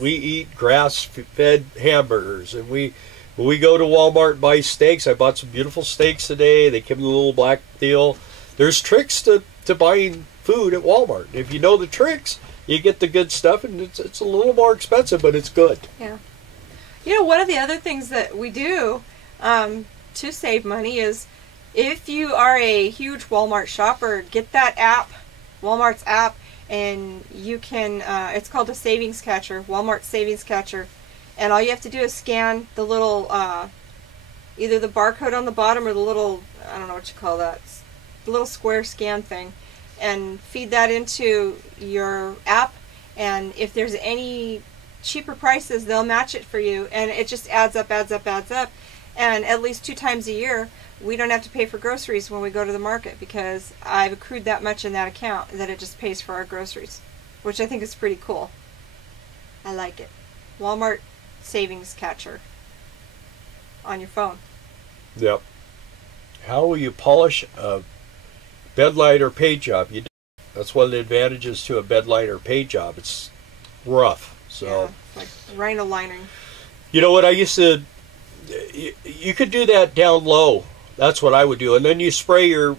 eat grass-fed hamburgers, and we When we go to Walmart and buy steaks, I bought some beautiful steaks today. They came in a little black deal. There's tricks to buying food at Walmart. If you know the tricks, you get the good stuff, and it's a little more expensive, but it's good. Yeah. You know, one of the other things that we do to save money is if you are a huge Walmart shopper, get that app, Walmart's app, and you can, it's called a savings catcher, Walmart savings catcher. And all you have to do is scan the little, either the barcode on the bottom or the little, I don't know what you call that, the little square scan thing, and feed that into your app. And if there's any cheaper prices, they'll match it for you. And it just adds up, adds up, adds up. And at least 2 times a year, we don't have to pay for groceries when we go to the market, because I've accrued that much in that account that it just pays for our groceries, which I think is pretty cool. I like it. Walmart savings catcher on your phone. Yep. How will you polish a bed light or paint job? That's one of the advantages to a bed light or paint job. It's rough. So yeah, like rhino lining. You know what I used to, you could do that down low. That's what I would do. And then you spray your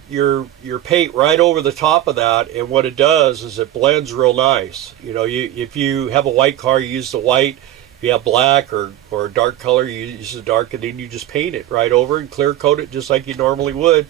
paint right over the top of that, and what it does is it blends real nice. You know, if you have a white car, you use the white. If you have black or a dark color, you use the dark, and then you just paint it right over and clear coat it just like you normally would.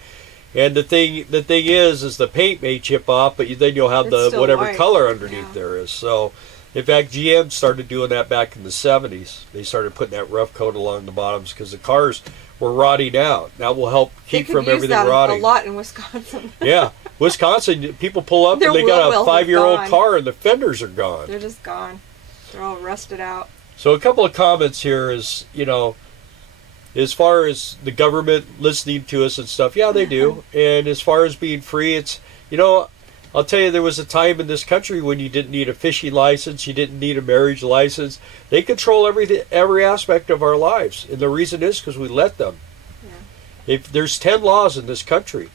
And the thing is the paint may chip off, but then you'll have the whatever white color underneath there is. So, in fact, GM started doing that back in the 70s. They started putting that rough coat along the bottoms because the cars were rotting out. That will help keep from everything rotting. A lot in Wisconsin. Yeah, Wisconsin, people pull up and they got a 5-year-old car and the fenders are gone. They're just gone. They're all rusted out. So a couple of comments here is, you know, as far as the government listening to us and stuff, yeah, they do. And as far as being free, it's, you know, I'll tell you, there was a time in this country when you didn't need a fishing license, you didn't need a marriage license. They control every aspect of our lives, and the reason is because we let them. Yeah. If there's 10 laws in this country,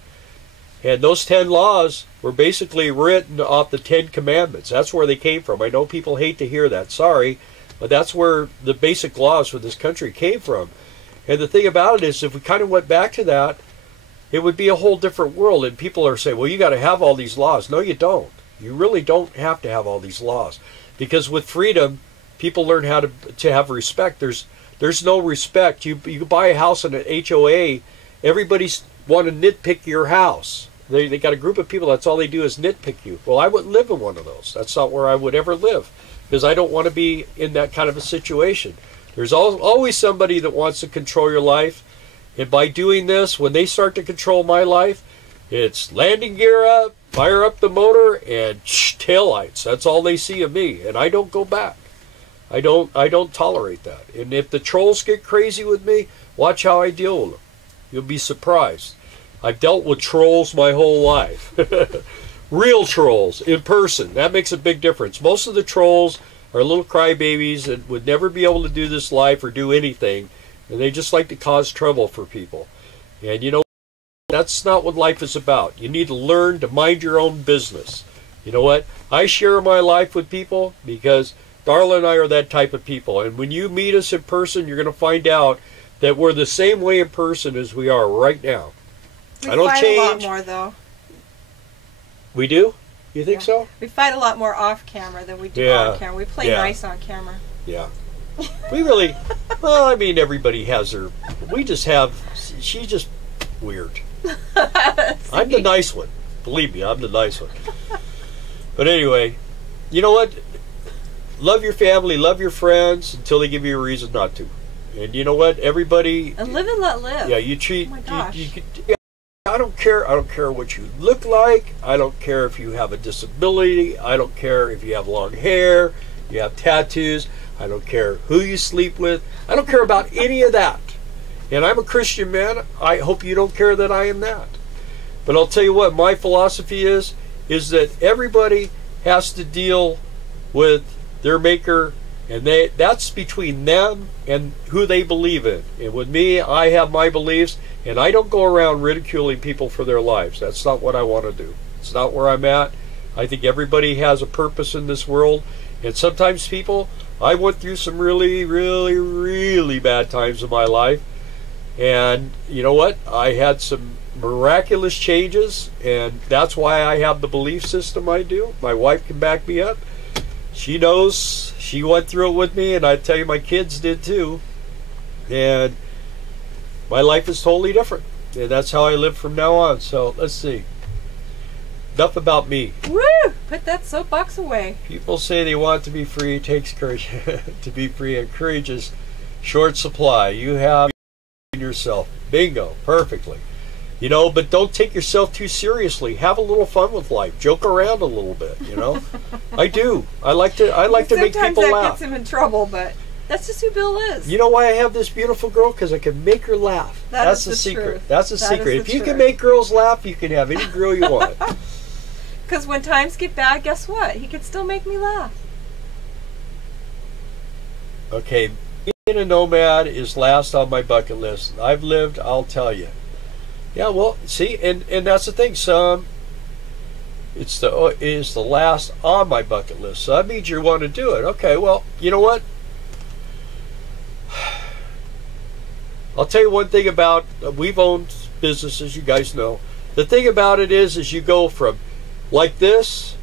and those 10 laws were basically written off the 10 commandments. That's where they came from. I know people hate to hear that, sorry, but that's where the basic laws for this country came from. And the thing about it is, if we kind of went back to that, it would be a whole different world. And people are saying, well, you got to have all these laws. No, you don't. You really don't have to have all these laws. Because with freedom, people learn how to have respect. There's no respect. You buy a house in an HOA, everybody's want to nitpick your house. They got a group of people, that's all they do is nitpick you. Well, I wouldn't live in one of those. That's not where I would ever live, because I don't want to be in that kind of a situation. There's always somebody that wants to control your life. And by doing this, when they start to control my life, it's landing gear up, fire up the motor, and taillights. That's all they see of me, and I don't go back. I don't tolerate that. And if the trolls get crazy with me, watch how I deal with them. You'll be surprised. I've dealt with trolls my whole life. Real trolls, in person. That makes a big difference. Most of the trolls are little crybabies that would never be able to do this life or do anything. And they just like to cause trouble for people. And you know, that's not what life is about. You need to learn to mind your own business. You know what? I share my life with people because Darla and I are that type of people. And when you meet us in person, you're going to find out that we're the same way in person as we are right now. I don't change. We fight a lot more, though. We do? You think so? We fight a lot more off camera than we do on camera. We play nice on camera. Yeah. We really, well, I mean, everybody has their, we just have, she's just weird. I'm the nice one. Believe me, I'm the nice one. But anyway, you know what? Love your family, love your friends until they give you a reason not to. And you know what? Everybody. And live and let live. Yeah, you treat. Oh my gosh. I don't care. I don't care what you look like. I don't care if you have a disability. I don't care if you have long hair, you have tattoos. I don't care who you sleep with. I don't care about any of that. And I'm a Christian man. I hope you don't care that I am that. But I'll tell you what, my philosophy is that everybody has to deal with their maker, and that's between them and who they believe in. And with me, I have my beliefs, and I don't go around ridiculing people for their lives. That's not what I want to do. It's not where I'm at. I think everybody has a purpose in this world, And sometimes people, I went through some really, really, really bad times in my life. And you know what? I had some miraculous changes, and that's why I have the belief system I do. My wife can back me up. She knows. She went through it with me, and I tell you, my kids did too. And my life is totally different. And that's how I live from now on. So let's see. Enough about me. Woo! Put that soapbox away. People say they want to be free. It takes courage to be free, and courage is short supply. You have yourself. Bingo. Perfectly. You know, but don't take yourself too seriously. Have a little fun with life. Joke around a little bit, you know. I do. I like to make people laugh. Sometimes that gets him in trouble, but that's just who Bill is. You know why I have this beautiful girl? Because I can make her laugh. That's the secret. Truth. That's the secret. If you can make girls laugh, you can have any girl you want. Because when times get bad, guess what? He can still make me laugh. Okay, being a nomad is last on my bucket list. I've lived, I'll tell you. Yeah, well, see, and that's the thing. It's the last on my bucket list. So that means you want to do it. Okay, well, you know what? I'll tell you one thing about, we've owned businesses, you guys know. The thing about it is you go from like this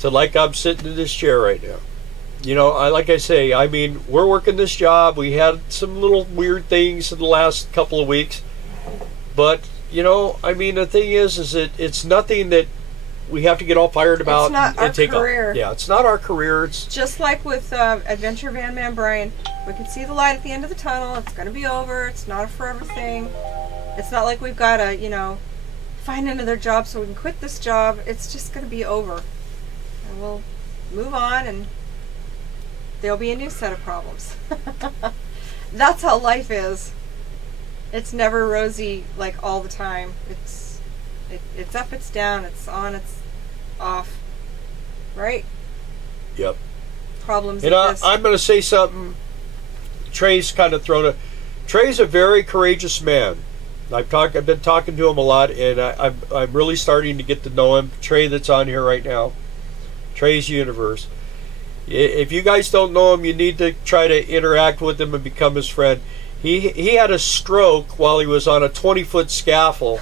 to like I'm sitting in this chair right now. You know, like I say, I mean, we're working this job. We had some little weird things in the last couple of weeks. But, you know, I mean, the thing is that it's nothing that we have to get all fired about. It's not our career. Yeah, it's not our career. It's just like with Adventure Van Man Brian. We can see the light at the end of the tunnel. It's going to be over. It's not a forever thing. It's not like we've got to, you know, find another job so we can quit this job. It's just going to be over. And we'll move on, and there'll be a new set of problems. That's how life is. It's never rosy like all the time. It's up, it's down, it's on, it's off. Right? Yep. Problems and exist. I'm going to say something. Trey's kind of Trey's a very courageous man. I've been talking to him a lot, and I'm really starting to get to know him. Trey, that's on here right now. Trey's Universe. If you guys don't know him, you need to try to interact with him and become his friend. He had a stroke while he was on a 20-foot scaffold.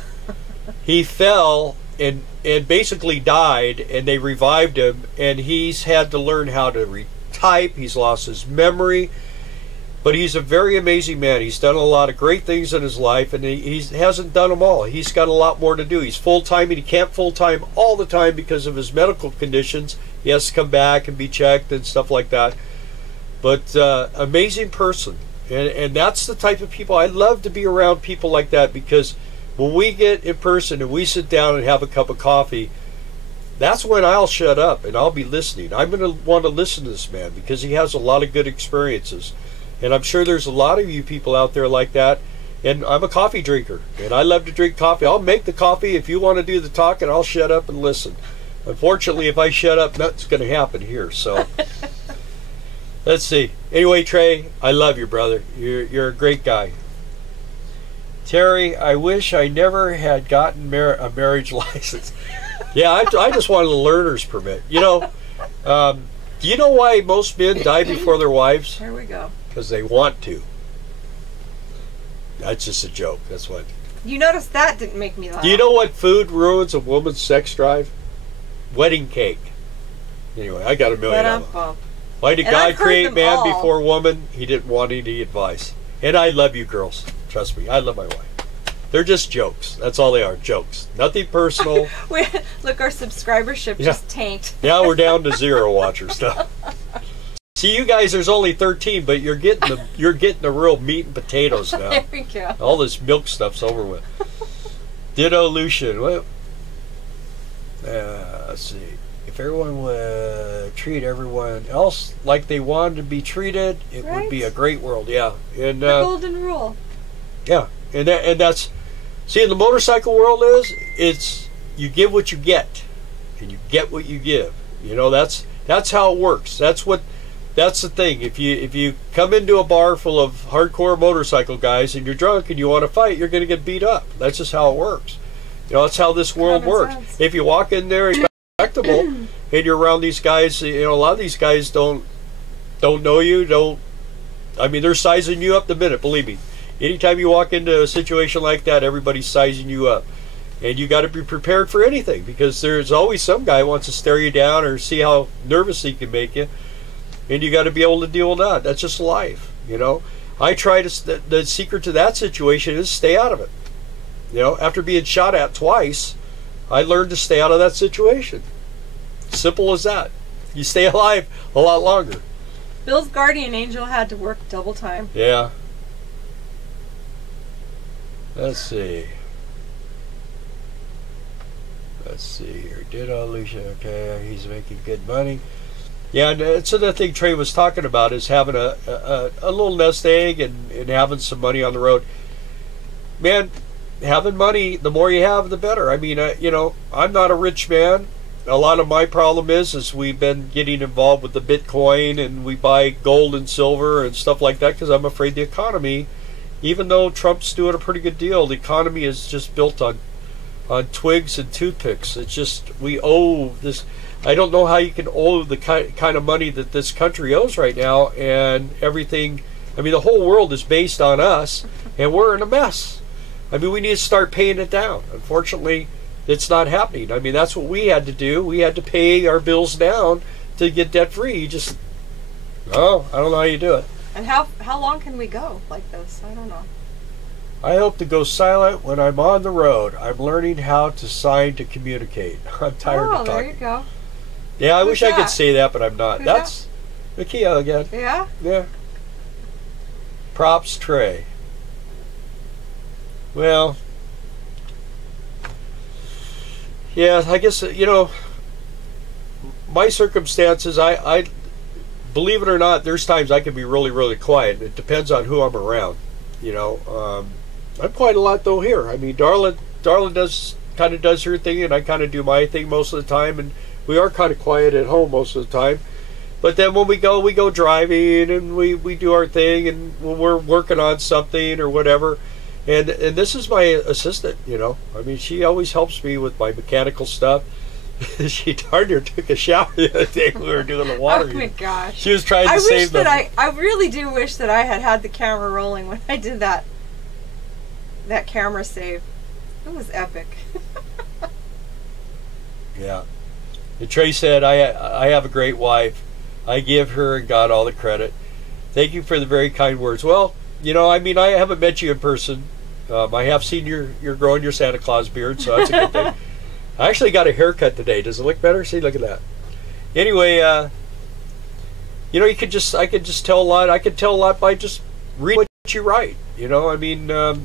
He fell and basically died, and they revived him, and he's had to learn how to retype. He's lost his memory, but he's a very amazing man. He's done a lot of great things in his life, and he hasn't done them all. He's got a lot more to do. He's full-time, and he can't full-time all the time because of his medical conditions. He has to come back and be checked and stuff like that. But amazing person. And that's the type of people, I love to be around people like that, because when we get in person and we sit down and have a cup of coffee, that's when I'll shut up and I'll be listening. I'm going to want to listen to this man because he has a lot of good experiences. And I'm sure there's a lot of you people out there like that. And I'm a coffee drinker, and I love to drink coffee. I'll make the coffee if you want to do the talking. I'll shut up and listen. Unfortunately, if I shut up, nothing's going to happen here. So let's see. Anyway, Trey, I love you, brother. You're a great guy. Terry, I wish I never had gotten a marriage license. Yeah, I just wanted a learner's permit. You know, do you know why most men die before their wives? Here we go. Because they want to. That's just a joke. That's what. You notice that didn't make me laugh. Do you know what food ruins a woman's sex drive? Wedding cake. Anyway, I got $1 million. Why did God create man before woman? He didn't want any advice. And I love you girls. Trust me, I love my wife. They're just jokes. That's all they are, jokes. Nothing personal. Look, our subscribership just tanked. Now we're down to 0 watchers now. See, you guys, there's only 13, but you're getting the real meat and potatoes now. There we go. All this milk stuff's over with. Ditto Lucian. Well, let's see. If everyone would treat everyone else like they wanted to be treated, it would be a great world. Yeah, and the golden rule. Yeah, and that's, see, in the motorcycle world it's you give what you get, and you get what you give. You know, that's how it works. That's the thing. If you come into a bar full of hardcore motorcycle guys and you're drunk and you want to fight, you're going to get beat up. That's just how it works. You know, that's how this world works. If you walk in there and respectable, and you're around these guys. You know, a lot of these guys don't know you. I mean, they're sizing you up the minute. Believe me. Anytime you walk into a situation like that, everybody's sizing you up. And you got to be prepared for anything, because there's always some guy who wants to stare you down or see how nervous he can make you. And you got to be able to deal with that. That's just life, you know. I try to, the secret to that situation is stay out of it. You know, after being shot at twice, I learned to stay out of that situation. Simple as that. You stay alive a lot longer. Bill's guardian angel had to work double time. Yeah. Let's see. Let's see here. Did Alicia? Okay, he's making good money. Yeah, and that's another thing Trey was talking about, is having a little nest egg and having some money on the road. Man, having money, the more you have, the better. I mean, you know, I'm not a rich man. A lot of my problem is we've been getting involved with the Bitcoin, and we buy gold and silver and stuff like that because I'm afraid the economy, even though Trump's doing a pretty good deal, the economy is just built on twigs and toothpicks. It's just, we owe this. I don't know how you can owe the kind of money that this country owes right now, and everything. I mean, the whole world is based on us, and we're in a mess. I mean, we need to start paying it down. Unfortunately, it's not happening. I mean, that's what we had to do. We had to pay our bills down to get debt free. You just, oh, I don't know how you do it. And how long can we go like this? I don't know. I hope to go silent when I'm on the road. I'm learning how to sign to communicate. I'm tired of talking. Oh, there you go. Yeah, I wish I could say that, but I'm not. Who's That's Nakia again. Yeah? Yeah. Props, Trey. Well, yeah, I guess, you know, my circumstances, I believe it or not, there's times I can be really, really quiet. It depends on who I'm around, you know. I'm quiet a lot, though, here. I mean, Darla kind of does her thing, and I kind of do my thing most of the time, and we are kind of quiet at home most of the time. But then when we go driving, and we do our thing, and when we're working on something or whatever. And this is my assistant, you know. I mean, she always helps me with my mechanical stuff. She darn near took a shower the other day when we were doing the water. Oh my gosh. She was trying to save them. I really do wish that I had the camera rolling when I did that camera save. It was epic. Yeah. And Trey said, I have a great wife. I give her and God all the credit. Thank you for the very kind words. Well, you know, I mean, I haven't met you in person. I have seen you're growing your Santa Claus beard, so that's a good thing. I actually got a haircut today. Does it look better? See, look at that. Anyway, you know, I could just tell a lot. I could tell a lot by just reading what you write. You know, I mean, I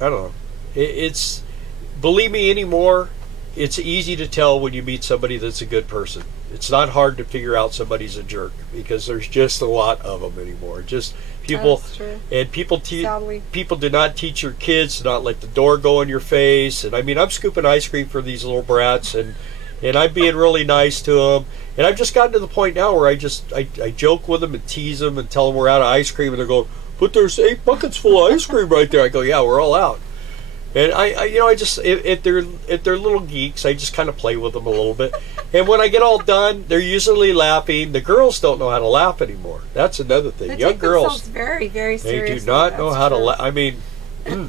don't know. It's, believe me anymore, it's easy to tell when you meet somebody that's a good person. It's not hard to figure out somebody's a jerk, because there's just a lot of them anymore. Just people, and people do not teach your kids to not let the door go in your face. And I mean, I'm scooping ice cream for these little brats, and I'm being really nice to them. And I've just gotten to the point now where I joke with them and tease them and tell them we're out of ice cream, and they're going, "But there's 8 buckets full of ice cream right there." I go, "Yeah, we're all out." And I you know, I just, if they're little geeks, I just kind of play with them a little bit. And when I get all done, they're usually laughing. The girls don't know how to laugh anymore. That's another thing. They Young girls, very, very seriously. they do not know how to laugh. I mean, and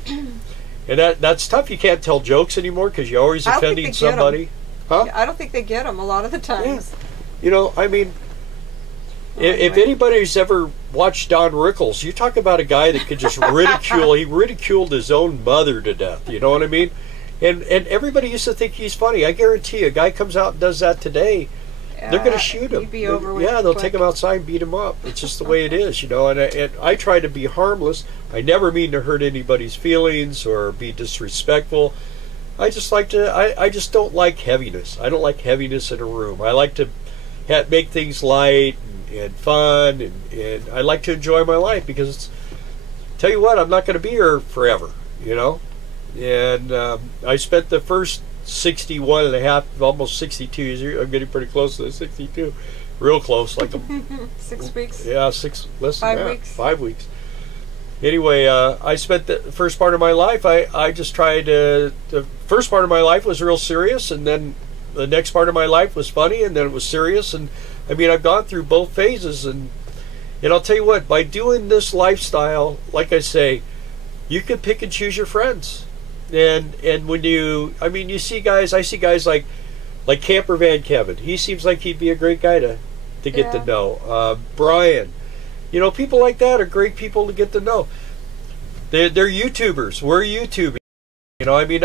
that's tough. You can't tell jokes anymore because you're always offending somebody. Huh? I don't think they get them a lot of the times. Yeah. You know, I mean, if anybody's ever watched Don Rickles, you talk about a guy that could just ridicule. He ridiculed his own mother to death. You know what I mean? And everybody used to think he's funny. I guarantee you, a guy comes out and does that today, they're going to shoot him. He'd be over with they'll quick. take him outside and beat him up. It's just the way it is, you know. And I try to be harmless. I never mean to hurt anybody's feelings or be disrespectful. I just like to. I just don't like heaviness. I don't like heaviness in a room. I like to make things light and fun, and I like to enjoy my life, because tell you what, I'm not going to be here forever, you know. And I spent the first 61 and a half, almost 62 years. I'm getting pretty close to the 62, real close, like 6 weeks. Yeah, less than 5 that. weeks. 5 weeks. Anyway, I spent the first part of my life, I just tried the first part of my life was real serious, and then the next part of my life was funny, and then it was serious. And I mean, I've gone through both phases, and I'll tell you what, by doing this lifestyle, like I say, you can pick and choose your friends. And when you, I mean, you see guys, I see guys like Camper Van Kevin. He seems like he'd be a great guy to get to know. Brian, you know, people like that are great people to get to know. They're YouTubers. We're YouTubing. You know, I mean,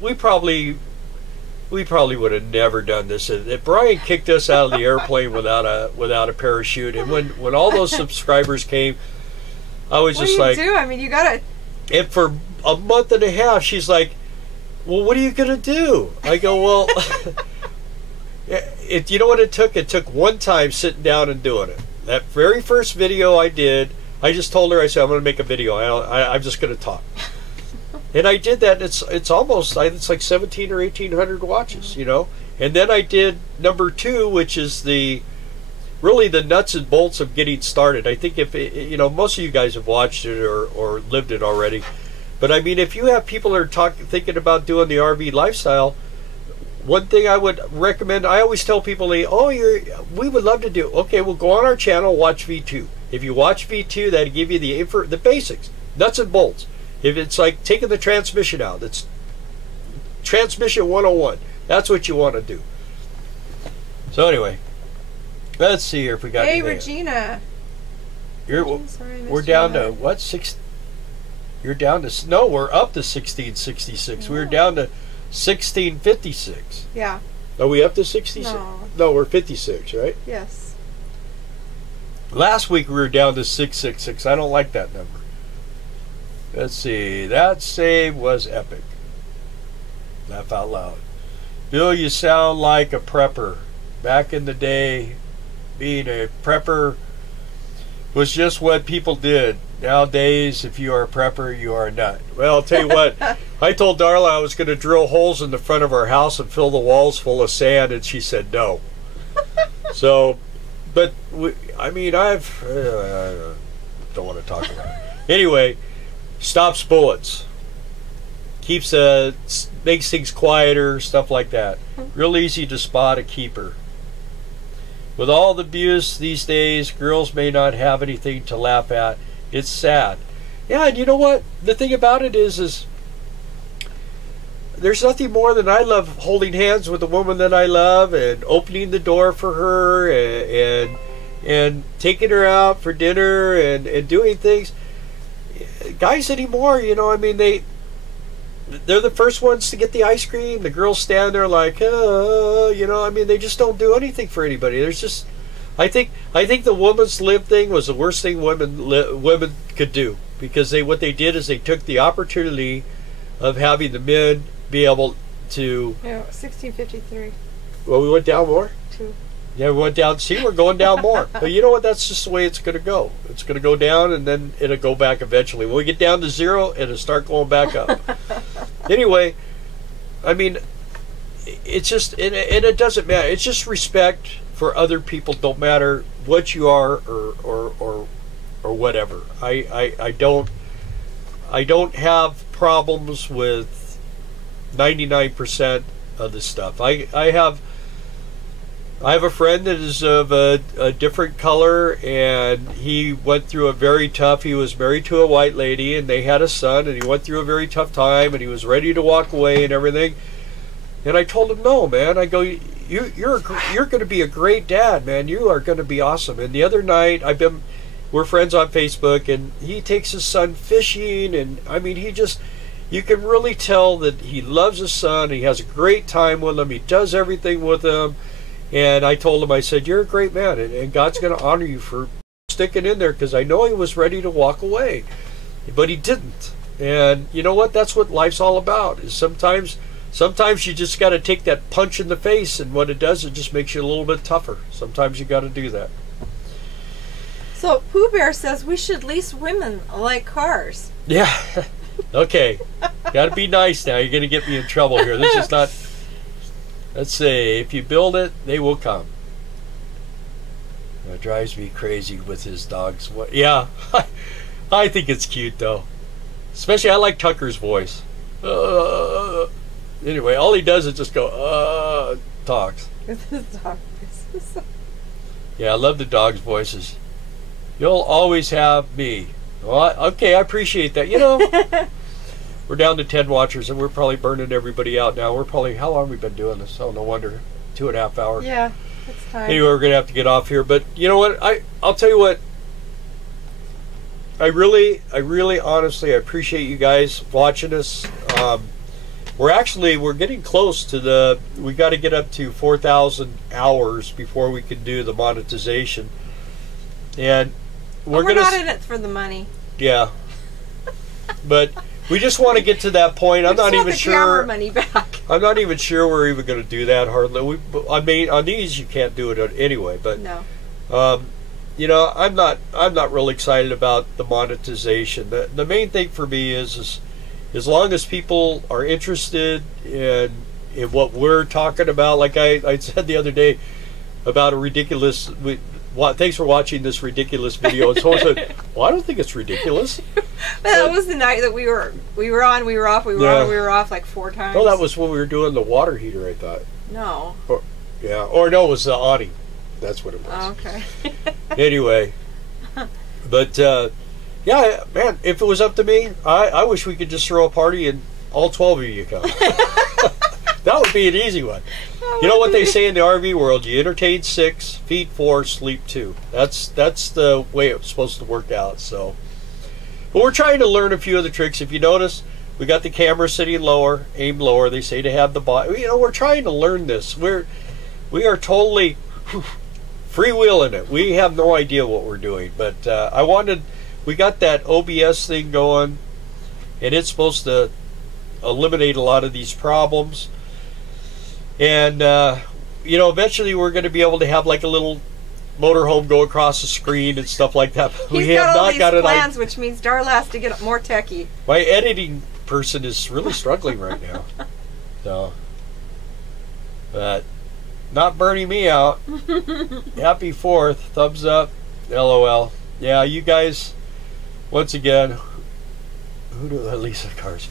we probably would have never done this. If Brian kicked us out of the airplane without a parachute, and when all those subscribers came, I was just like, what do you do? I mean, you gotta. And for a month and a half, she's like, "Well, what are you gonna do?" I go, "Well, you know what it took? It took one time sitting down and doing it. That very first video I did, I just told her, I said, I'm going to make a video. I'm just going to talk." And I did that. It's almost, it's like 17 or 1,800 watches, you know. And then I did number 2, which is really the nuts and bolts of getting started. I think you know, most of you guys have watched it or lived it already. But I mean, if you have people that are thinking about doing the RV lifestyle, one thing I would recommend, I always tell people, we would love to do. Okay, well, go on our channel, watch V2. If you watch V2, that'll give you the basics, nuts and bolts. If it's like taking the transmission out, it's transmission 101. That's what you want to do. So anyway, let's see here if we got Hey, anything. Regina. We're down to what? 6? You're down to, no, we're up to 1666. No. We're down to 1656. Yeah. Are we up to 66? No, we're 56, right? Yes. Last week we were down to 666. I don't like that number. Let's see. That save was epic. Laugh out loud. Bill, you sound like a prepper. Back in the day, being a prepper was just what people did. Nowadays, if you are a prepper, you are not. Well, I'll tell you what. I told Darla I was going to drill holes in the front of our house and fill the walls full of sand, and she said no. So, but I mean, I don't want to talk about it. Anyway, stops bullets, makes things quieter, stuff like that. Real easy to spot a keeper. With all the abuse these days, girls may not have anything to laugh at. It's sad. Yeah, and you know what? The thing about it is there's nothing more than I love holding hands with the woman that I love and opening the door for her and taking her out for dinner and doing things. Guys anymore, you know, I mean, they're the first ones to get the ice cream. The girls stand there like, you know, I mean, they just don't do anything for anybody. There's just, I think the woman's lib thing was the worst thing women could do, because what they did is they took the opportunity of having the men be able to. Yeah, 1653. Well, we went down more. 2. Yeah, we went down. See, we're going down more. But you know what? That's just the way it's going to go. It's going to go down, and then it'll go back eventually. When we get down to 0, it'll start going back up. Anyway, I mean, it's just, and it doesn't matter. It's just respect for other people. Don't matter what you are or whatever. I don't have problems with 99% of the stuff. I have a friend that is of a different color, and he went through a very tough, he was married to a white lady, and they had a son, and he went through a very tough time, and he was ready to walk away and everything. And I told him, no, man, I go, you're going to be a great dad, man. You are going to be awesome. And the other night, we're friends on Facebook, and he takes his son fishing, and I mean, you can really tell that he loves his son. He has a great time with him. He does everything with him. And I told him, I said, you're a great man, and God's going to honor you for sticking in there, because I know he was ready to walk away, but he didn't. And you know what? That's what life's all about. Is sometimes you just got to take that punch in the face, and what it does, it just makes you a little bit tougher. Sometimes you got to do that. So Pooh Bear says we should lease women like cars. Yeah. Okay. Got to be nice now. You're going to get me in trouble here. This is not. Let's say, if you build it, they will come. That drives me crazy with his dogs. Yeah, I think it's cute though. Especially I like Tucker's voice. Anyway, all he does is just go, talks. It's his dog voices. Yeah, I love the dog's voices. You'll always have me. Well, okay, I appreciate that. You know, we're down to 10 watchers, and we're probably burning everybody out now. We're probably, how long have we been doing this? Oh, no wonder. 2.5 hours. Yeah, it's time. Anyway, we're going to have to get off here. But you know what? I'll tell you what. I really, honestly, I appreciate you guys watching us. We're getting close to we got to get up to 4,000 hours before we can do the monetization. And we're not in it for the money. Yeah. But we just want to get to that point. I'm not even sure. Camera money back. I'm not even sure we're even going to do that hardly. I mean, on these you can't do it anyway, but no. You know, I'm not really excited about the monetization. The main thing for me is as long as people are interested in what we're talking about, like I said the other day about a ridiculous. Thanks for watching this ridiculous video. And someone said, "Well, I don't think it's ridiculous." That was the night that we were on, we were off, we were on, we were off like 4 times. No, that was when we were doing the water heater. I thought. No. Or no, it was the awning. That's what it was. Oh, okay. Anyway, but yeah, man, if it was up to me, I wish we could just throw a party and all 12 of you come. That would be an easy one. You know what they say in the RV world? You entertain 6, feed 4, sleep 2. That's the way it's supposed to work out. So, but we're trying to learn a few of the tricks. If you notice, we got the camera sitting lower, aim lower. They say to have the body. You know, we're trying to learn this. We are totally freewheeling it. We have no idea what we're doing. But we got that OBS thing going, and it's supposed to eliminate a lot of these problems. And you know, eventually we're going to be able to have like a little motorhome go across the screen and stuff like that. We have not got all these plans, which means Darla has to get more techie. My editing person is really struggling right now. So, but not burning me out. Happy 4th. Thumbs up. LOL. Yeah, you guys, once again, who do Lisa Cars?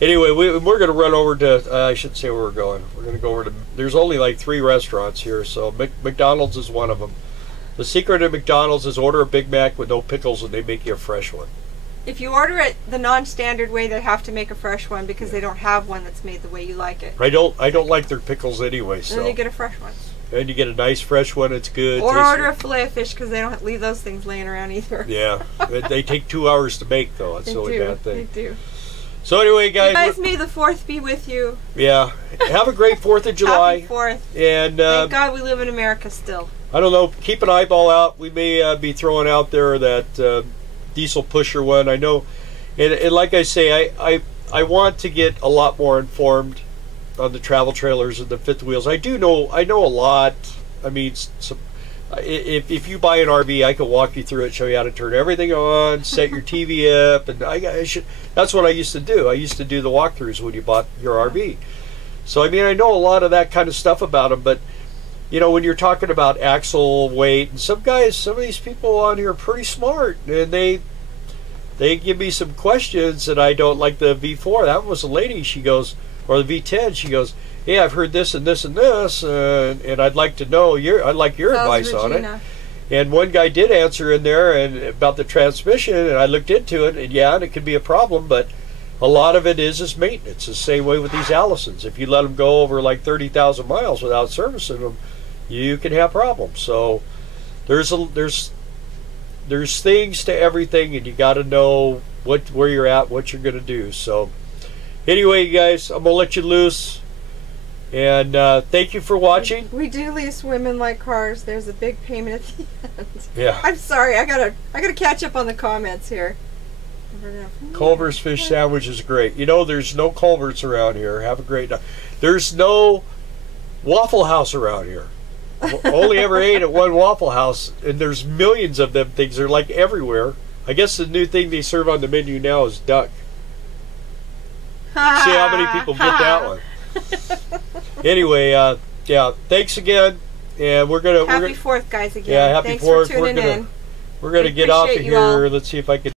Anyway, we're going to run over to, I shouldn't say where we're going. We're going to go over to, there's only like 3 restaurants here, so McDonald's is one of them. The secret of McDonald's is order a Big Mac with no pickles and they make you a fresh one. If you order it the non-standard way, they have to make a fresh one because they don't have one that's made the way you like it. I don't like their pickles anyway, so. And then you get a fresh one. And you get a nice fresh one, it's good. Or order a filet of fish because they don't leave those things laying around either. Yeah, they take 2 hours to make though, that's the only bad thing. They do. So anyway, guys, may the 4th be with you. Yeah, have a great 4th of July. Happy 4th. And thank God we live in America still. I don't know, keep an eyeball out. We may be throwing out there that diesel pusher one. I know, and like I say, I want to get a lot more informed on the travel trailers and the fifth wheels. I know a lot. I mean, if you buy an RV, I can walk you through it, show you how to turn everything on, set your TV up, and that's what I used to do. I used to do the walkthroughs when you bought your RV. So I mean, I know a lot of that kind of stuff about them, but you know, when you're talking about axle weight, and some of these people on here are pretty smart, and they give me some questions that I don't like. The V4, that was a lady, she goes, or the V10, she goes, "Hey, I've heard this and this and this, and I'd like to know I'd like your advice on it." And one guy did answer in there and about the transmission, and I looked into it, and yeah, it could be a problem, but a lot of it is maintenance. The same way with these Allisons. If you let them go over like 30,000 miles without servicing them, you can have problems. So there's things to everything, and you got to know where you're at, what you're going to do. So anyway, you guys, I'm gonna let you loose, and thank you for watching. We do lease women like cars. There's a big payment at the end. Yeah. I'm sorry. I gotta catch up on the comments here. Culver's fish sandwich is great. You know, there's no Culver's around here. Have a great night. There's no Waffle House around here. Only ever ate at one Waffle House, and there's millions of them things. They're like everywhere. I guess the new thing they serve on the menu now is duck. See how many people get that one. Anyway, yeah, thanks again, and we're gonna Happy 4th, guys. Again, yeah, happy 4th. We're gonna get off of here. Let's see if I can